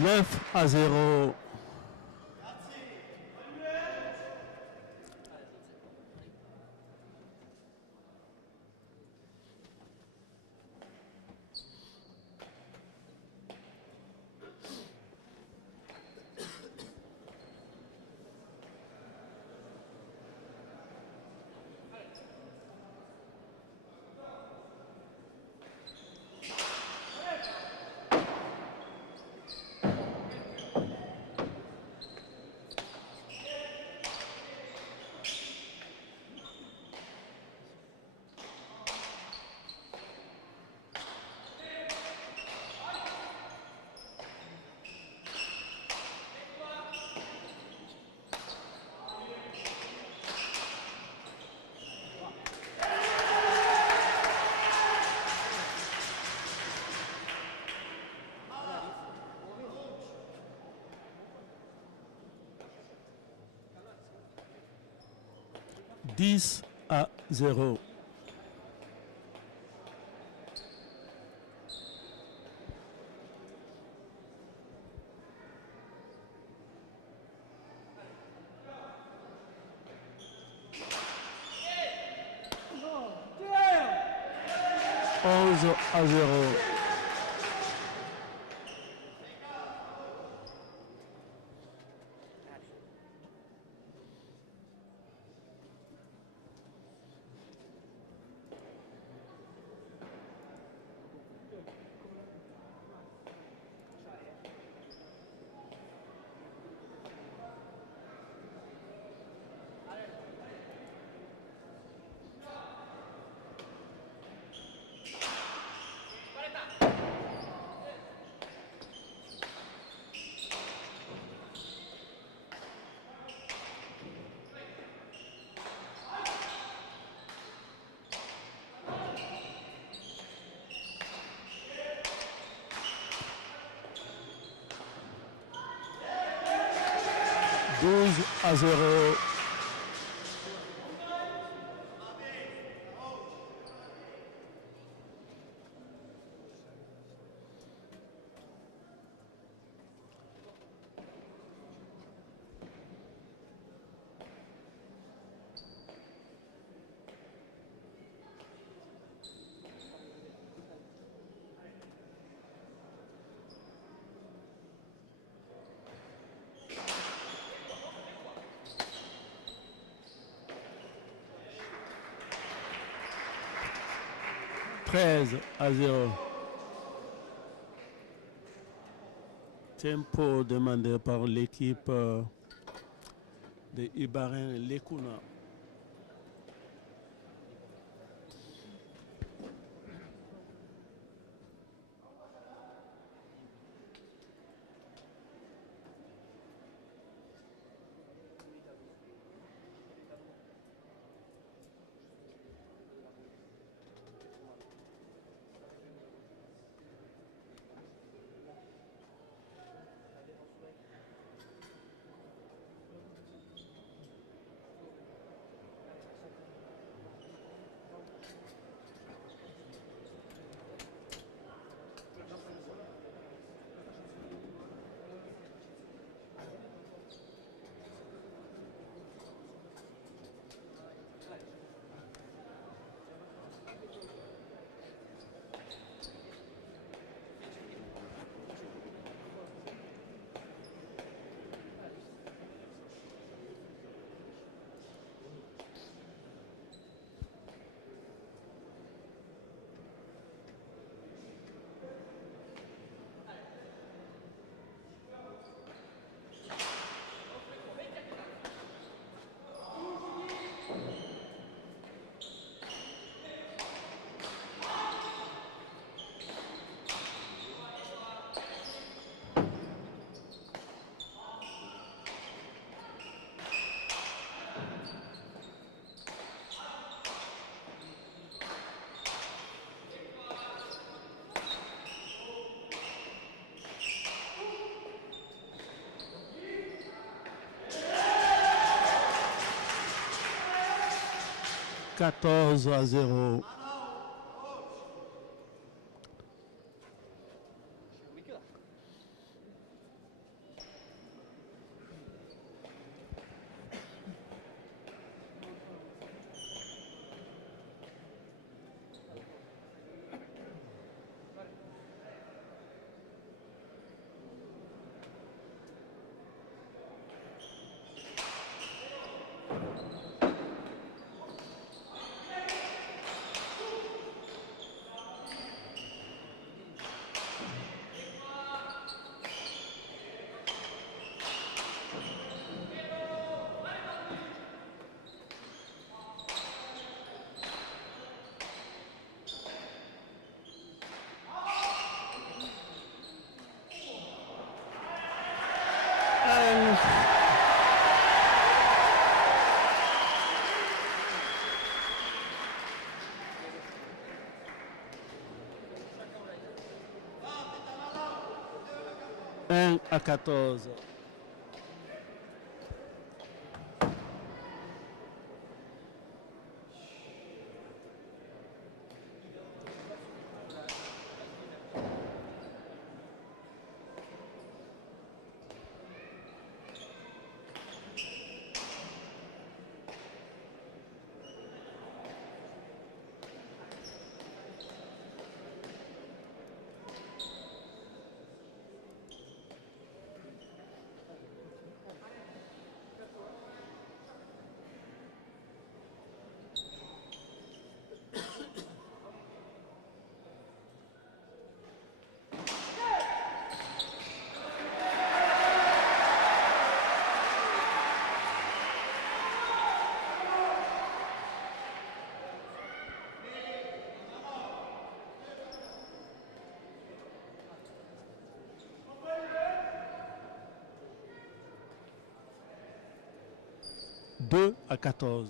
Neuf à 0. Dix à 0. Onze à 0. Douze à 0. Treize à 0. Tempo demandé par l'équipe de Ibarren Lekuna. 14-0. À 14. Deux à 14.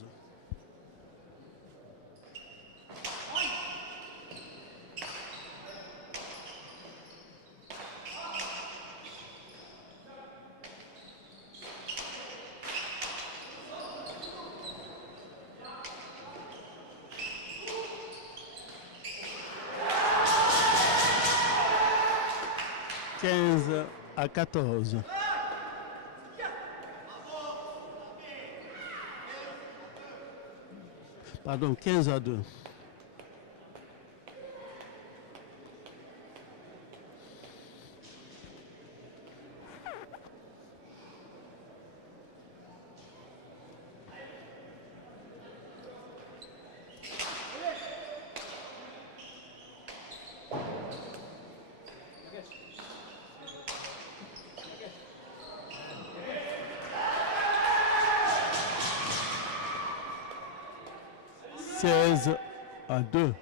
À 14. Pardon, 15-2. À 2.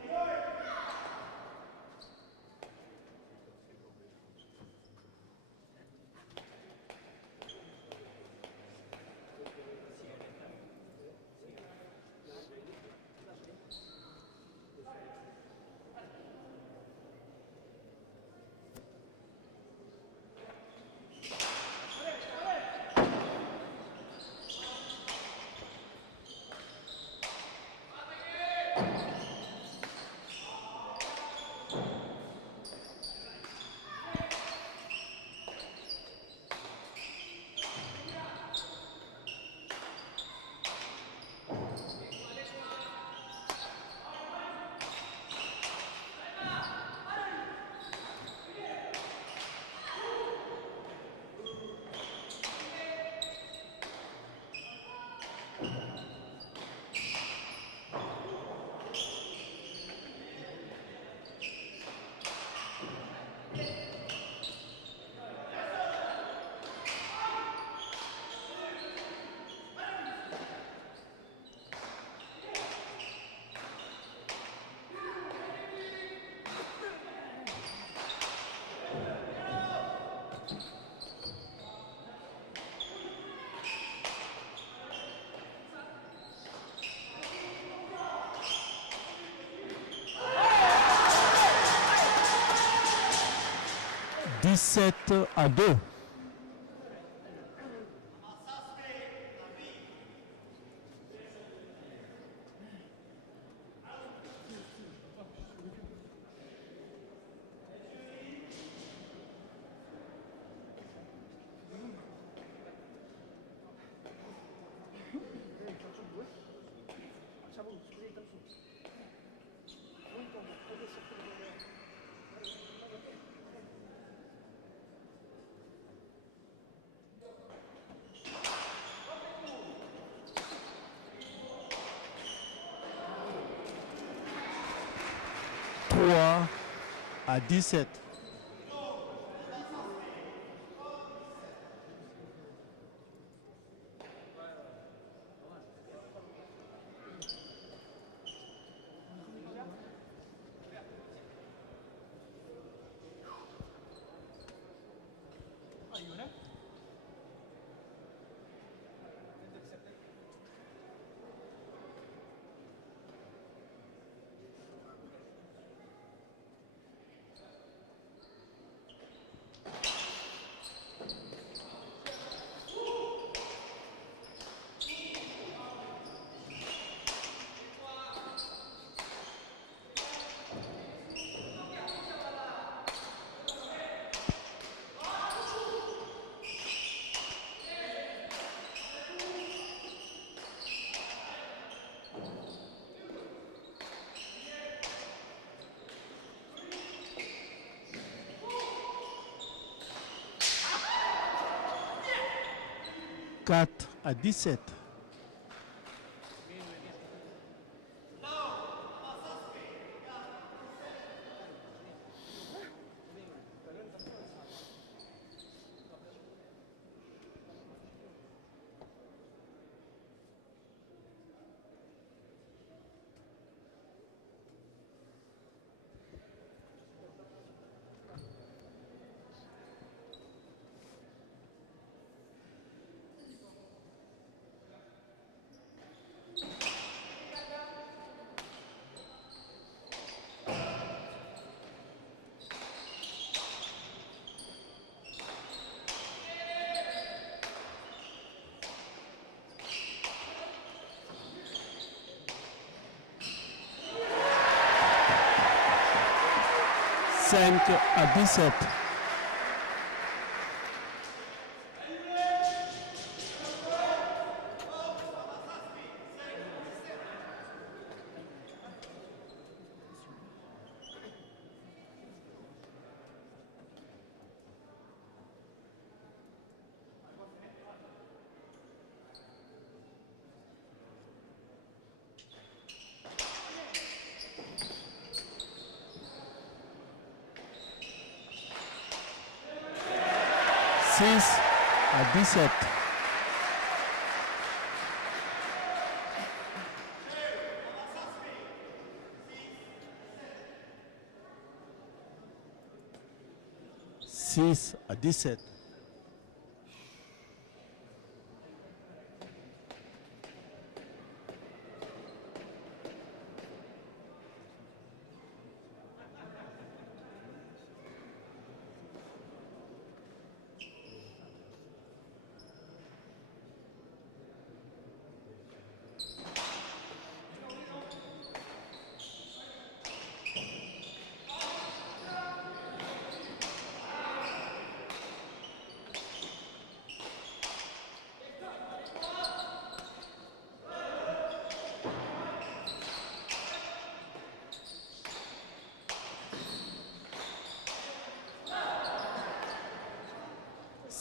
À 2. 3-17. Quatre à 17. Cinq à 17. Six à 17. Six à 17.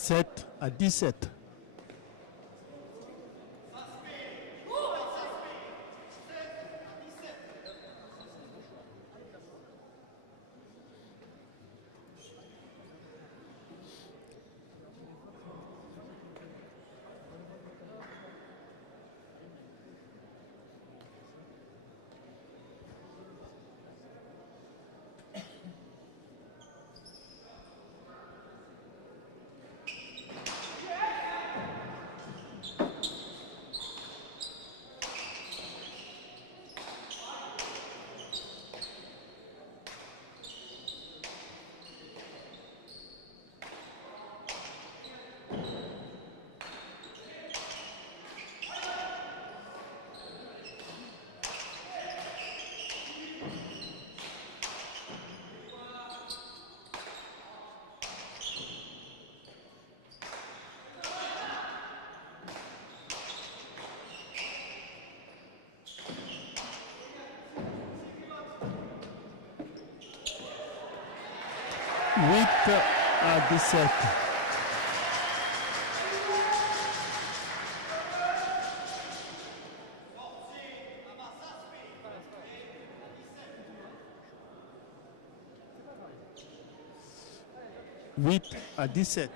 Sept à 17. 8-17. Huit à 17.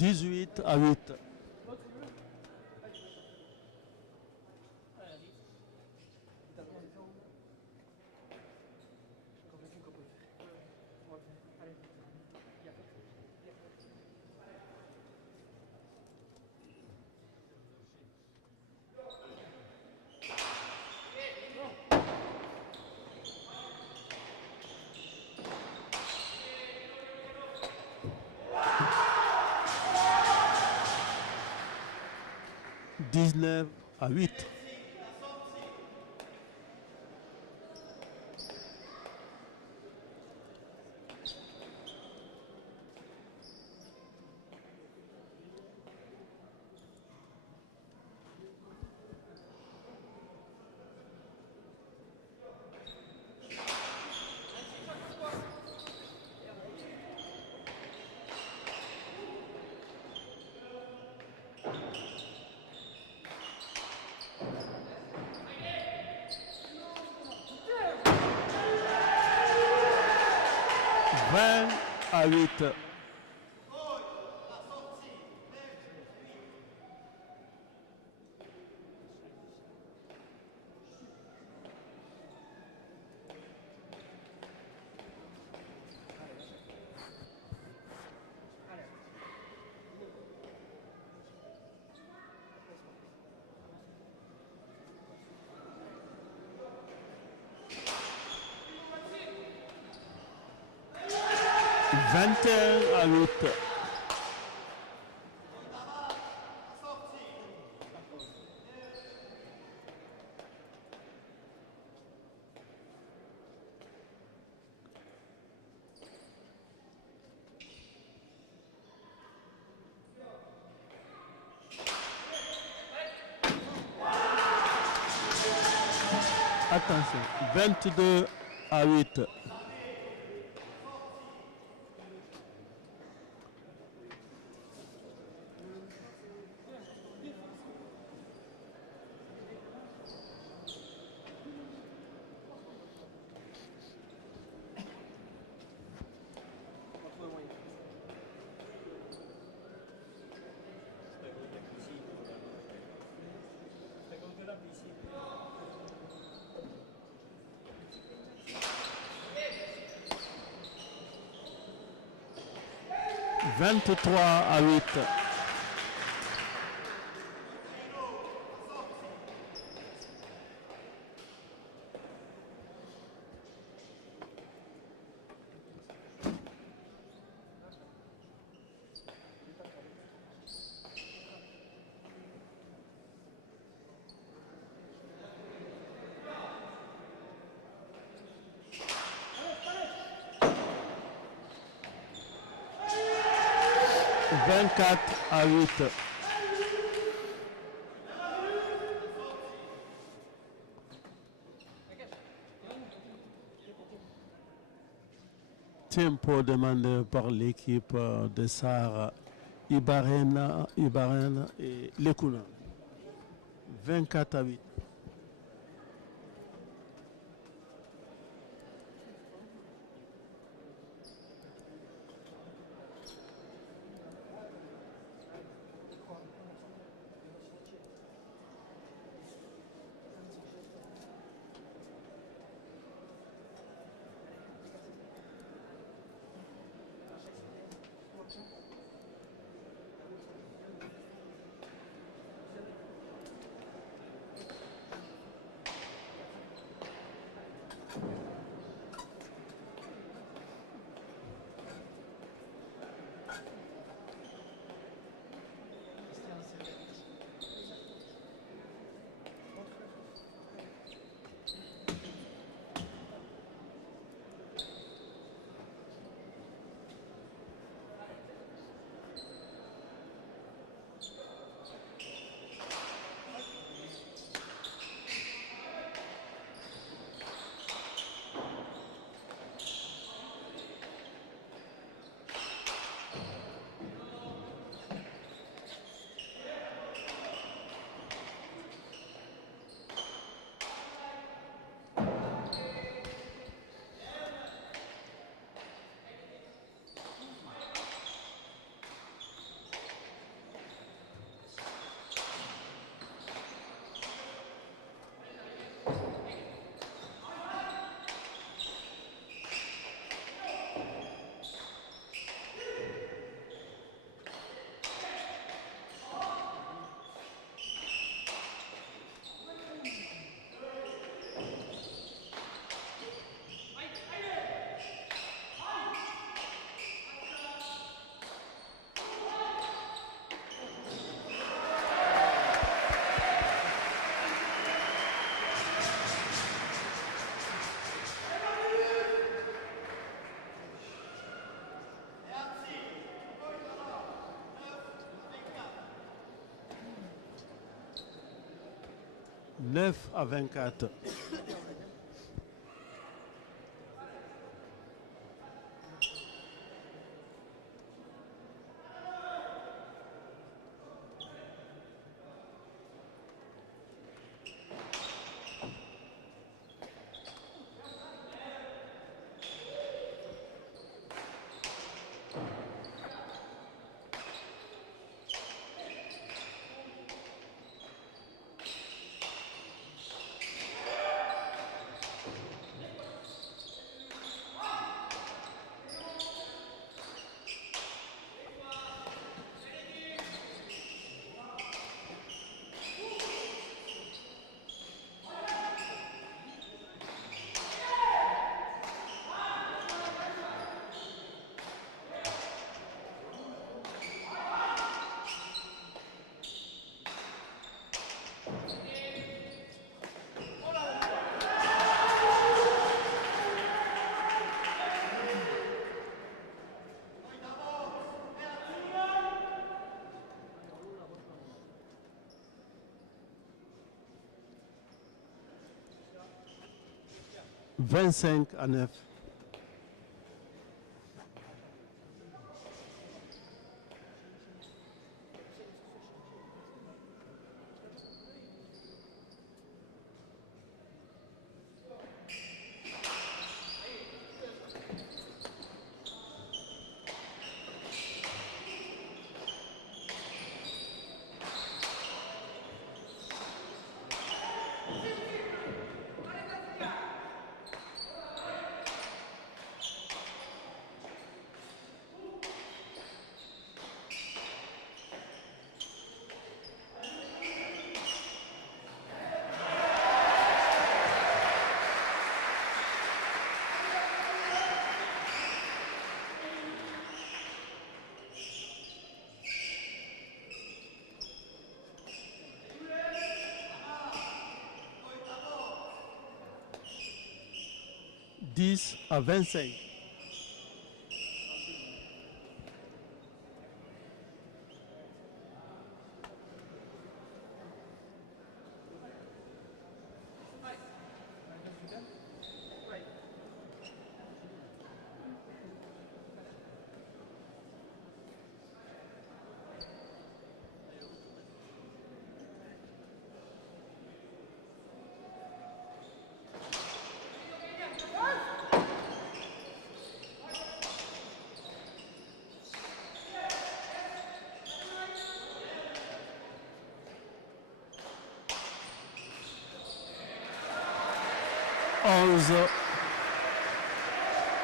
Dix-huit à 8. Dix-neuf à 8. Vingt à 8. Vingt et un à 8. Attention, 22 à 8. Vingt-trois à 8. Vingt-quatre à 8. Tempo demandé par l'équipe de Sahara, Ibarena et Lekuna. 24 à 8. 9-24. « 25-9. « 10-25.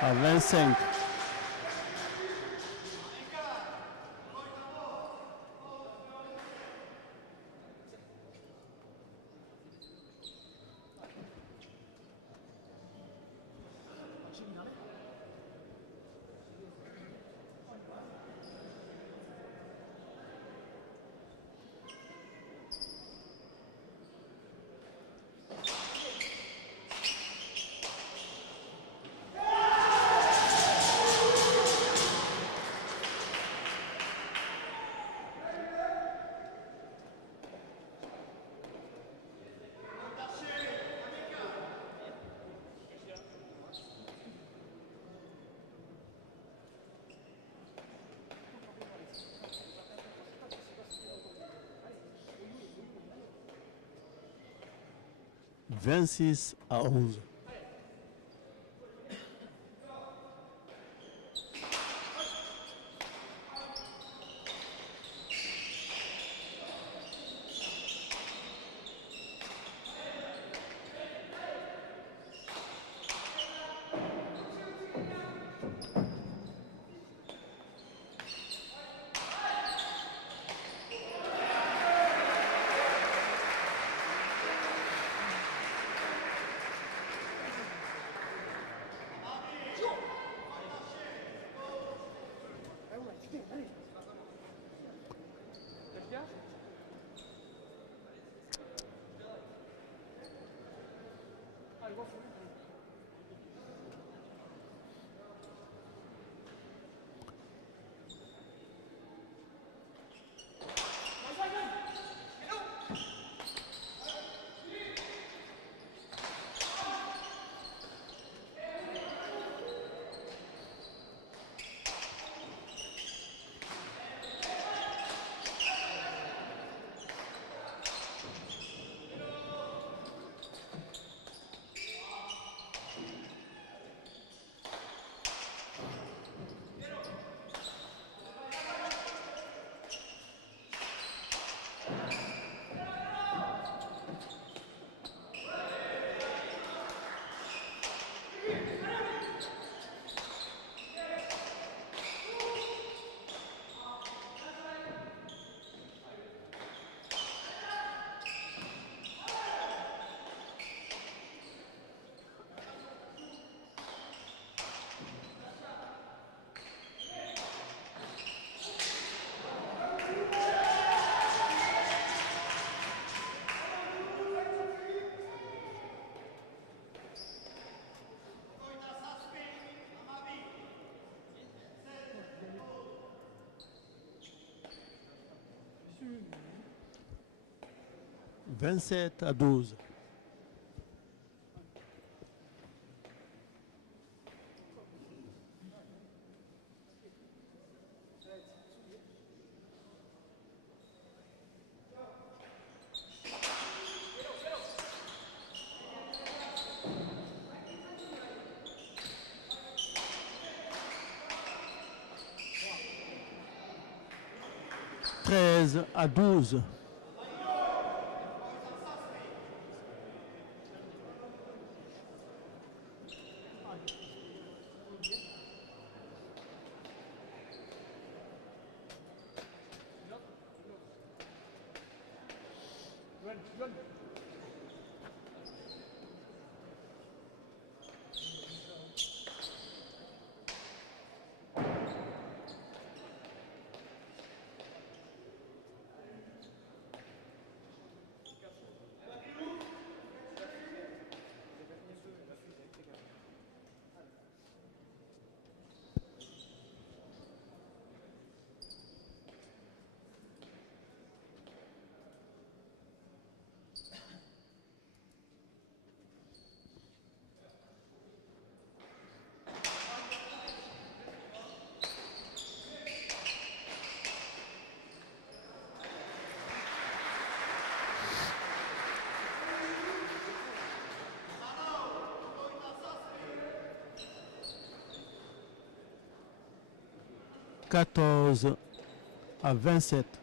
À 25. « 26-11. » 27-12. À 12. « 14-27. «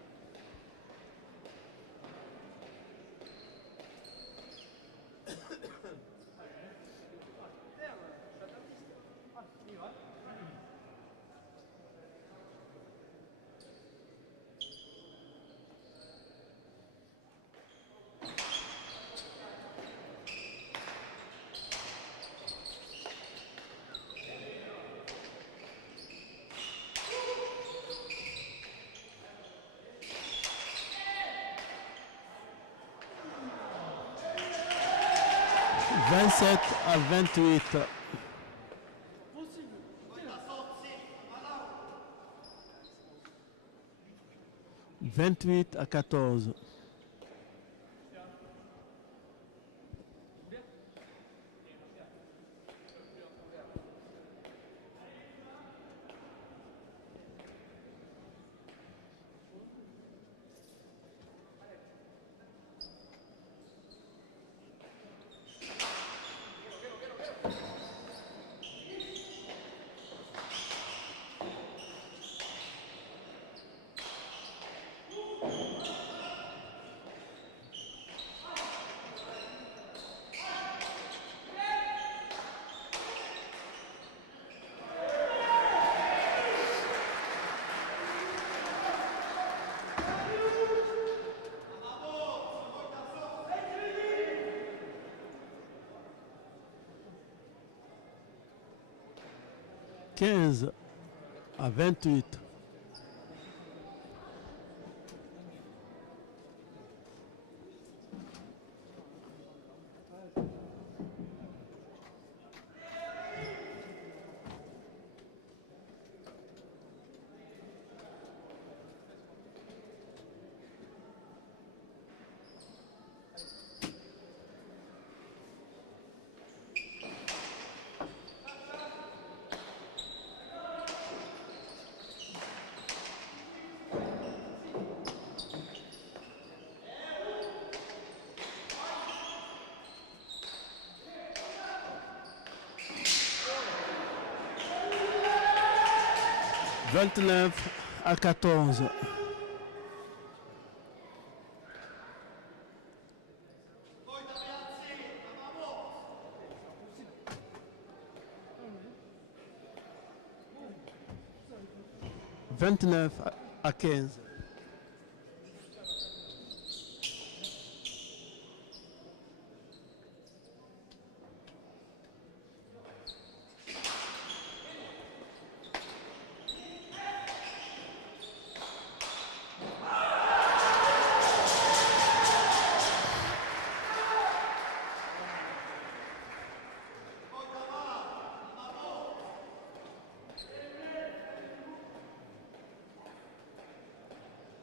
27-28. 28-14. « 15-28. 29-14. 29-15.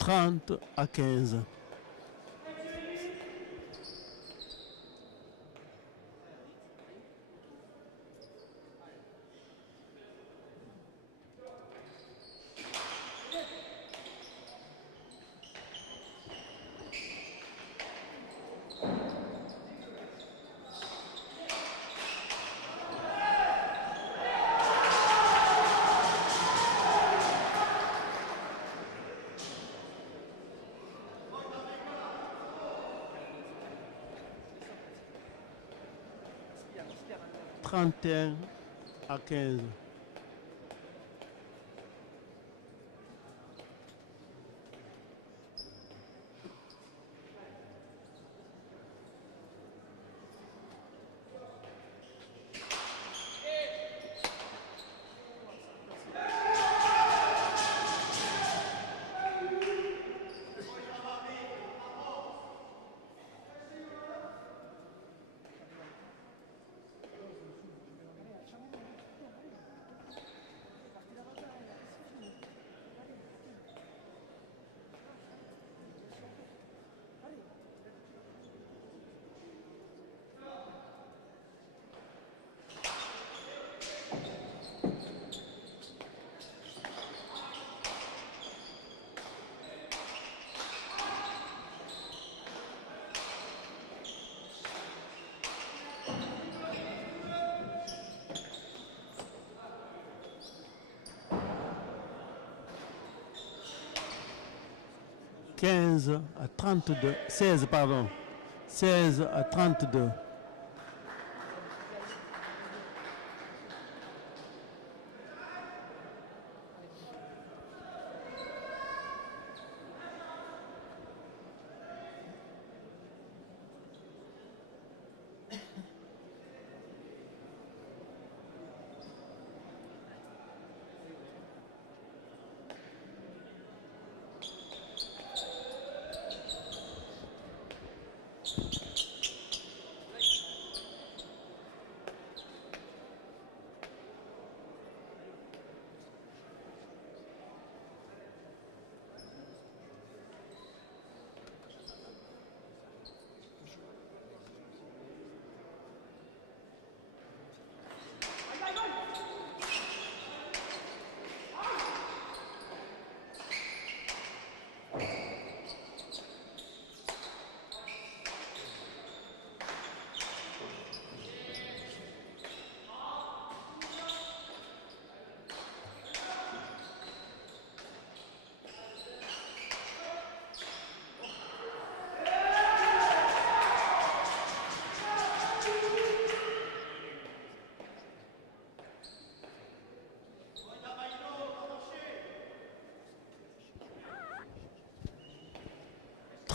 30-15. 31-15. « 15-32, 16 pardon, 16-32. «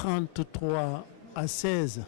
33-16.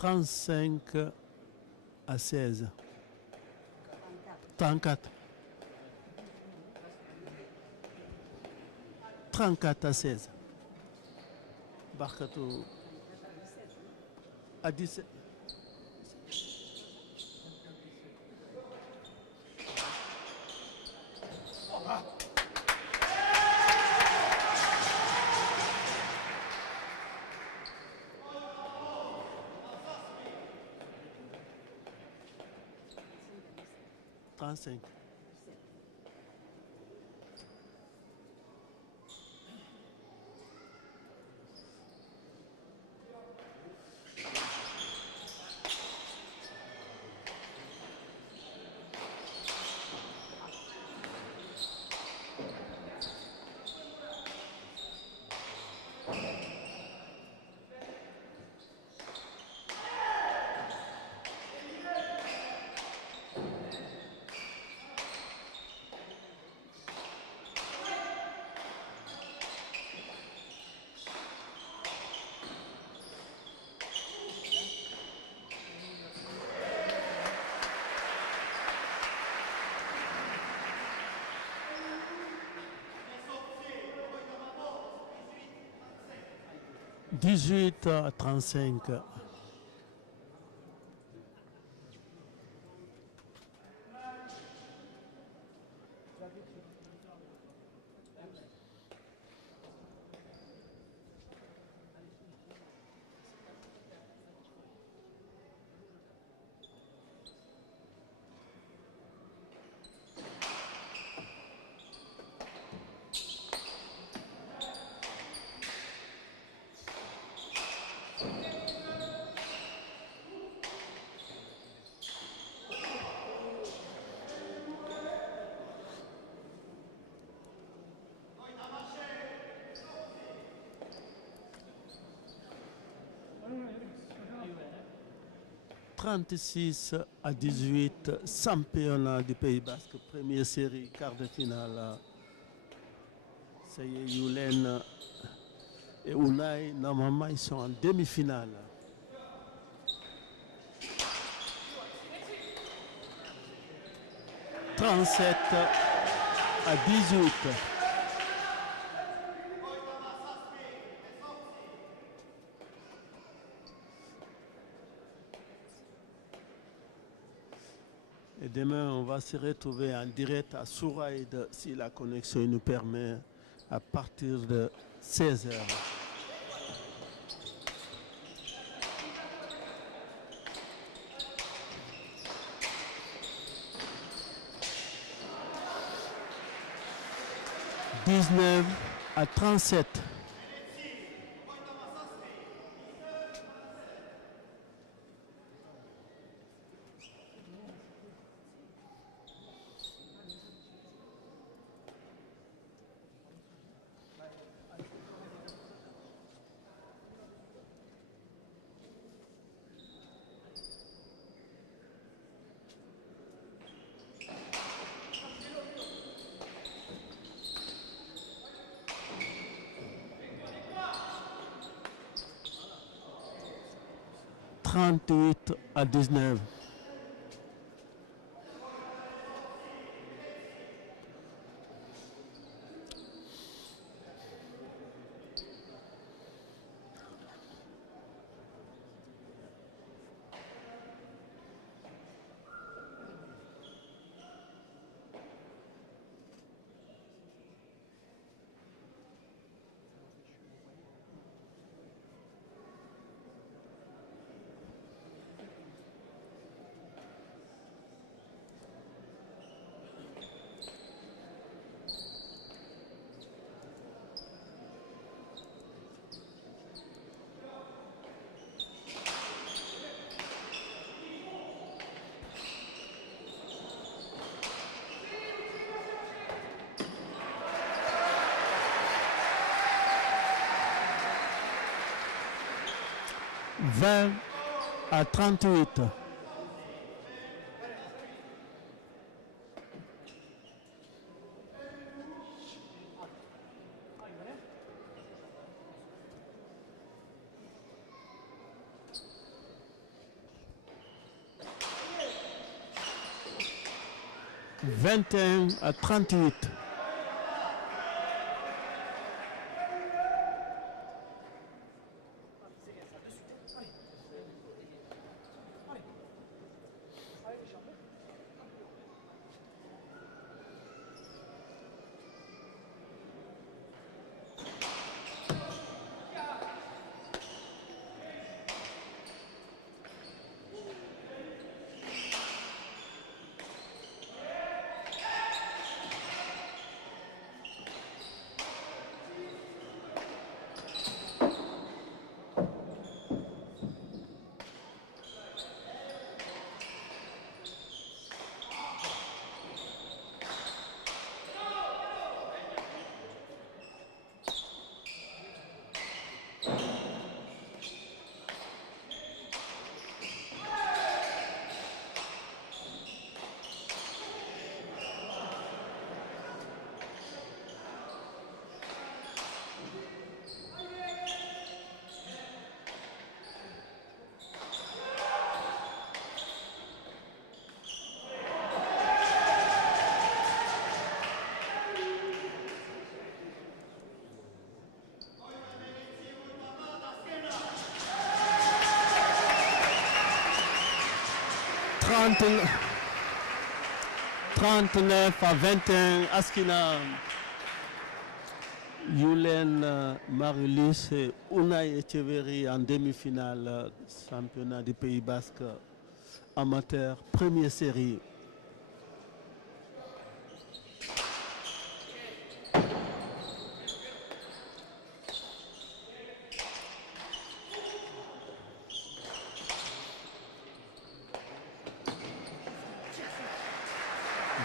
35 à 16. 34. 34 à 16. Barkatou à 17. Trente-cinq. Dix-huit à 35. Trente-six à 18, championnat du Pays Basque, première série, quart de finale. Ça y est, Youlen et Unai, normalement, ils sont en demi-finale. Trente-sept à 18. Et demain, on va se retrouver en direct à Souraïd, si la connexion nous permet, à partir de 16h. Dix-neuf à 37. Trente-huit à 19. Vingt à 38. 21-38. « 39-21, Askina, Yulen Marilis et Unai Echeverry en demi-finale, championnat du Pays Basque amateur, première série.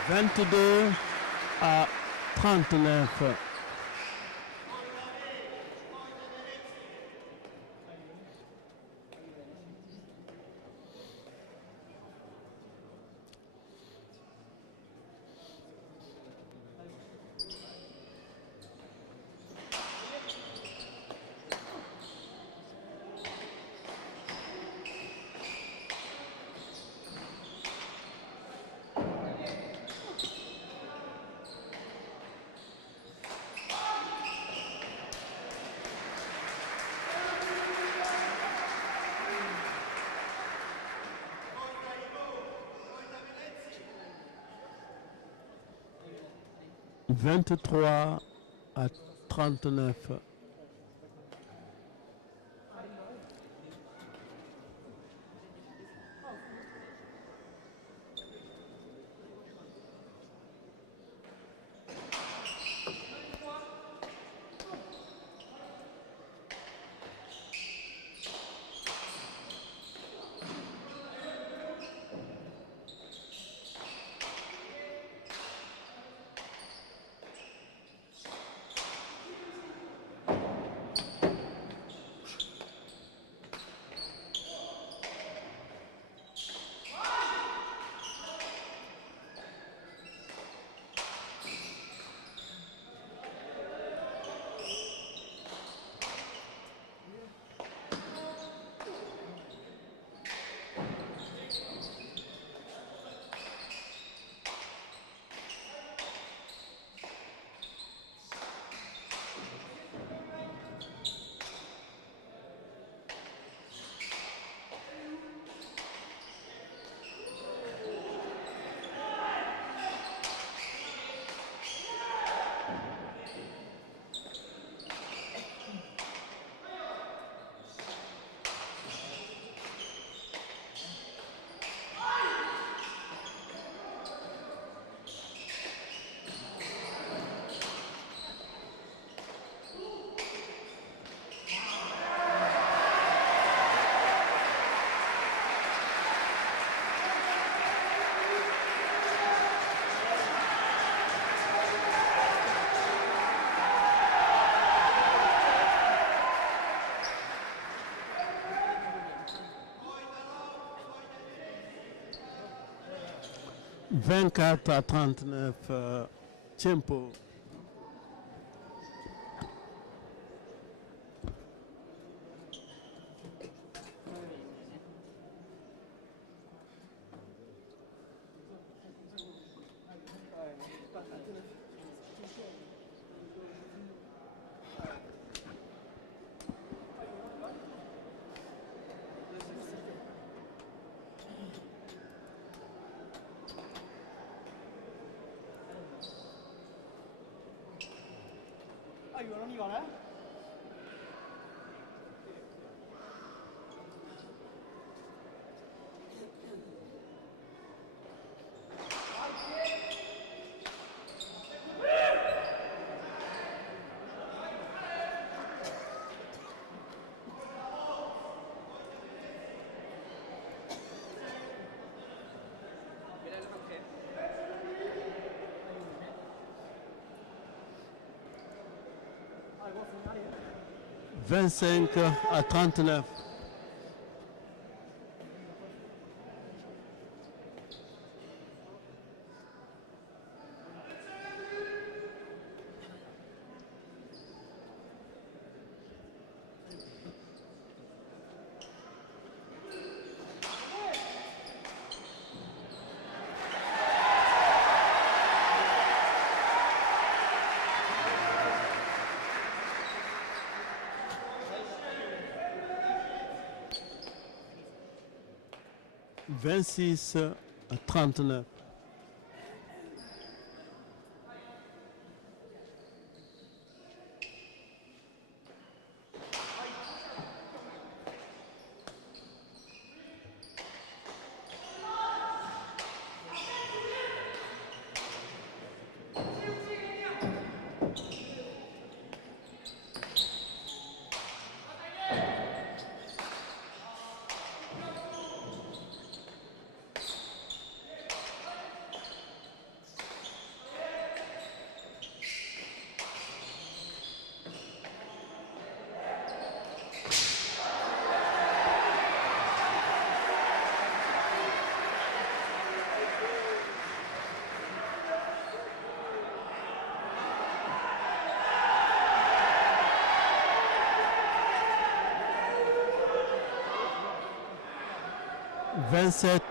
« 22-39. « 23-39. « 24-39, Tiempo. Allez, on y va là. Allez, bon, c'est allez. 25-39. « 26-39. « 27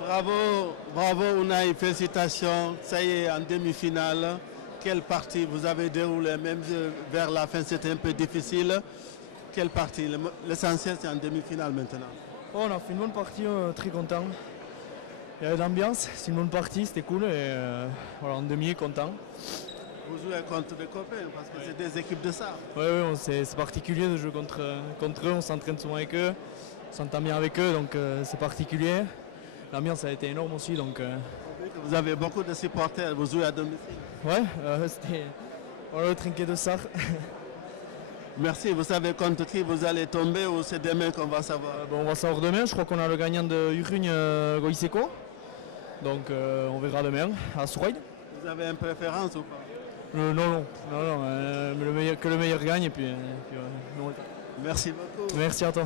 Bravo, bravo Unai, félicitations. Ça y est, en demi-finale. Quelle partie vous avez déroulé, même vers la fin c'était un peu difficile. Quelle partie? L'essentiel c'est en demi-finale maintenant. Oh, on a fait une bonne partie, très content. Il y avait de l'ambiance, c'est une bonne partie, c'était cool et voilà, en demi content. Vous jouez contre des copains parce que c'est des équipes de ça. Oui, c'est particulier de jouer contre eux, on s'entraîne souvent avec eux, on s'entend bien avec eux, donc c'est particulier. L'ambiance a été énorme aussi, donc... Vous avez beaucoup de supporters, vous jouez à domicile. Ouais, c'était le trinquet de Sarre. Merci, vous savez contre qui vous allez tomber ou c'est demain qu'on va savoir? On va savoir demain, je crois qu'on a le gagnant de Urugne Goïseko. Donc on verra demain à Souraïd. Vous avez une préférence ou pas? Non, que le meilleur gagne et puis non. Merci beaucoup. Merci à toi.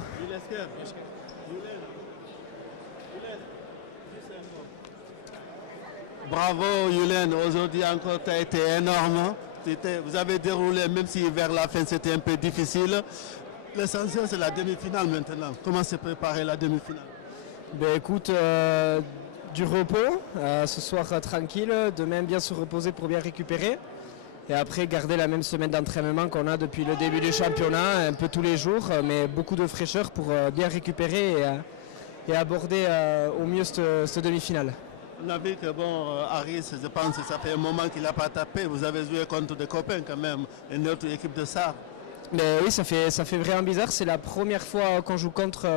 Bravo Yulen, aujourd'hui encore tu as été énorme. Vous avez déroulé, même si vers la fin c'était un peu difficile. L'essentiel c'est la demi-finale maintenant. Comment s'est préparée la demi-finale? Ben écoute, du repos, ce soir tranquille, demain bien se reposer pour bien récupérer. Et après garder la même semaine d'entraînement qu'on a depuis le début du championnat, un peu tous les jours, mais beaucoup de fraîcheur pour bien récupérer et aborder au mieux cette demi-finale. On a vu que bon, Harris, je pense que ça fait un moment qu'il n'a pas tapé. Vous avez joué contre des copains quand même, une autre équipe de SAR. Mais oui, ça fait vraiment bizarre. C'est la première fois qu'on joue contre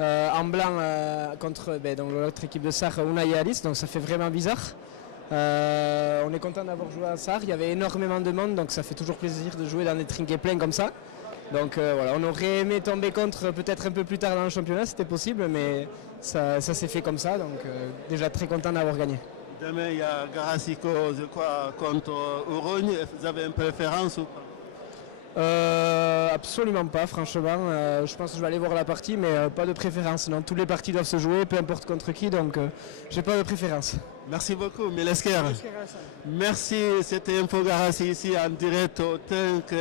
en blanc contre donc l'autre équipe de SAR, Unai et Alice, donc ça fait vraiment bizarre. On est content d'avoir joué à SAR. Il y avait énormément de monde, donc ça fait toujours plaisir de jouer dans des trinquets pleins comme ça. Donc voilà, on aurait aimé tomber contre peut-être un peu plus tard dans le championnat, c'était possible, mais ça s'est fait comme ça, donc déjà très content d'avoir gagné. Demain, il y a Garasico, je crois, contre Orogne. Vous avez une préférence ou pas? Absolument pas, franchement. Je pense que je vais aller voir la partie, mais pas de préférence. Non, tous les parties doivent se jouer, peu importe contre qui, donc j'ai pas de préférence. Merci beaucoup, Milesker. Merci, c'était Info Garassi ici en direct au tank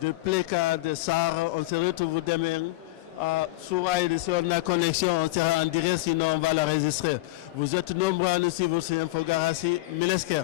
de Pleka de SAR. On se retrouve demain à Souraïd sur la connexion. On sera en direct, sinon on va l'enregistrer. Vous êtes nombreux à nous suivre sur Info Garassi. Milesker.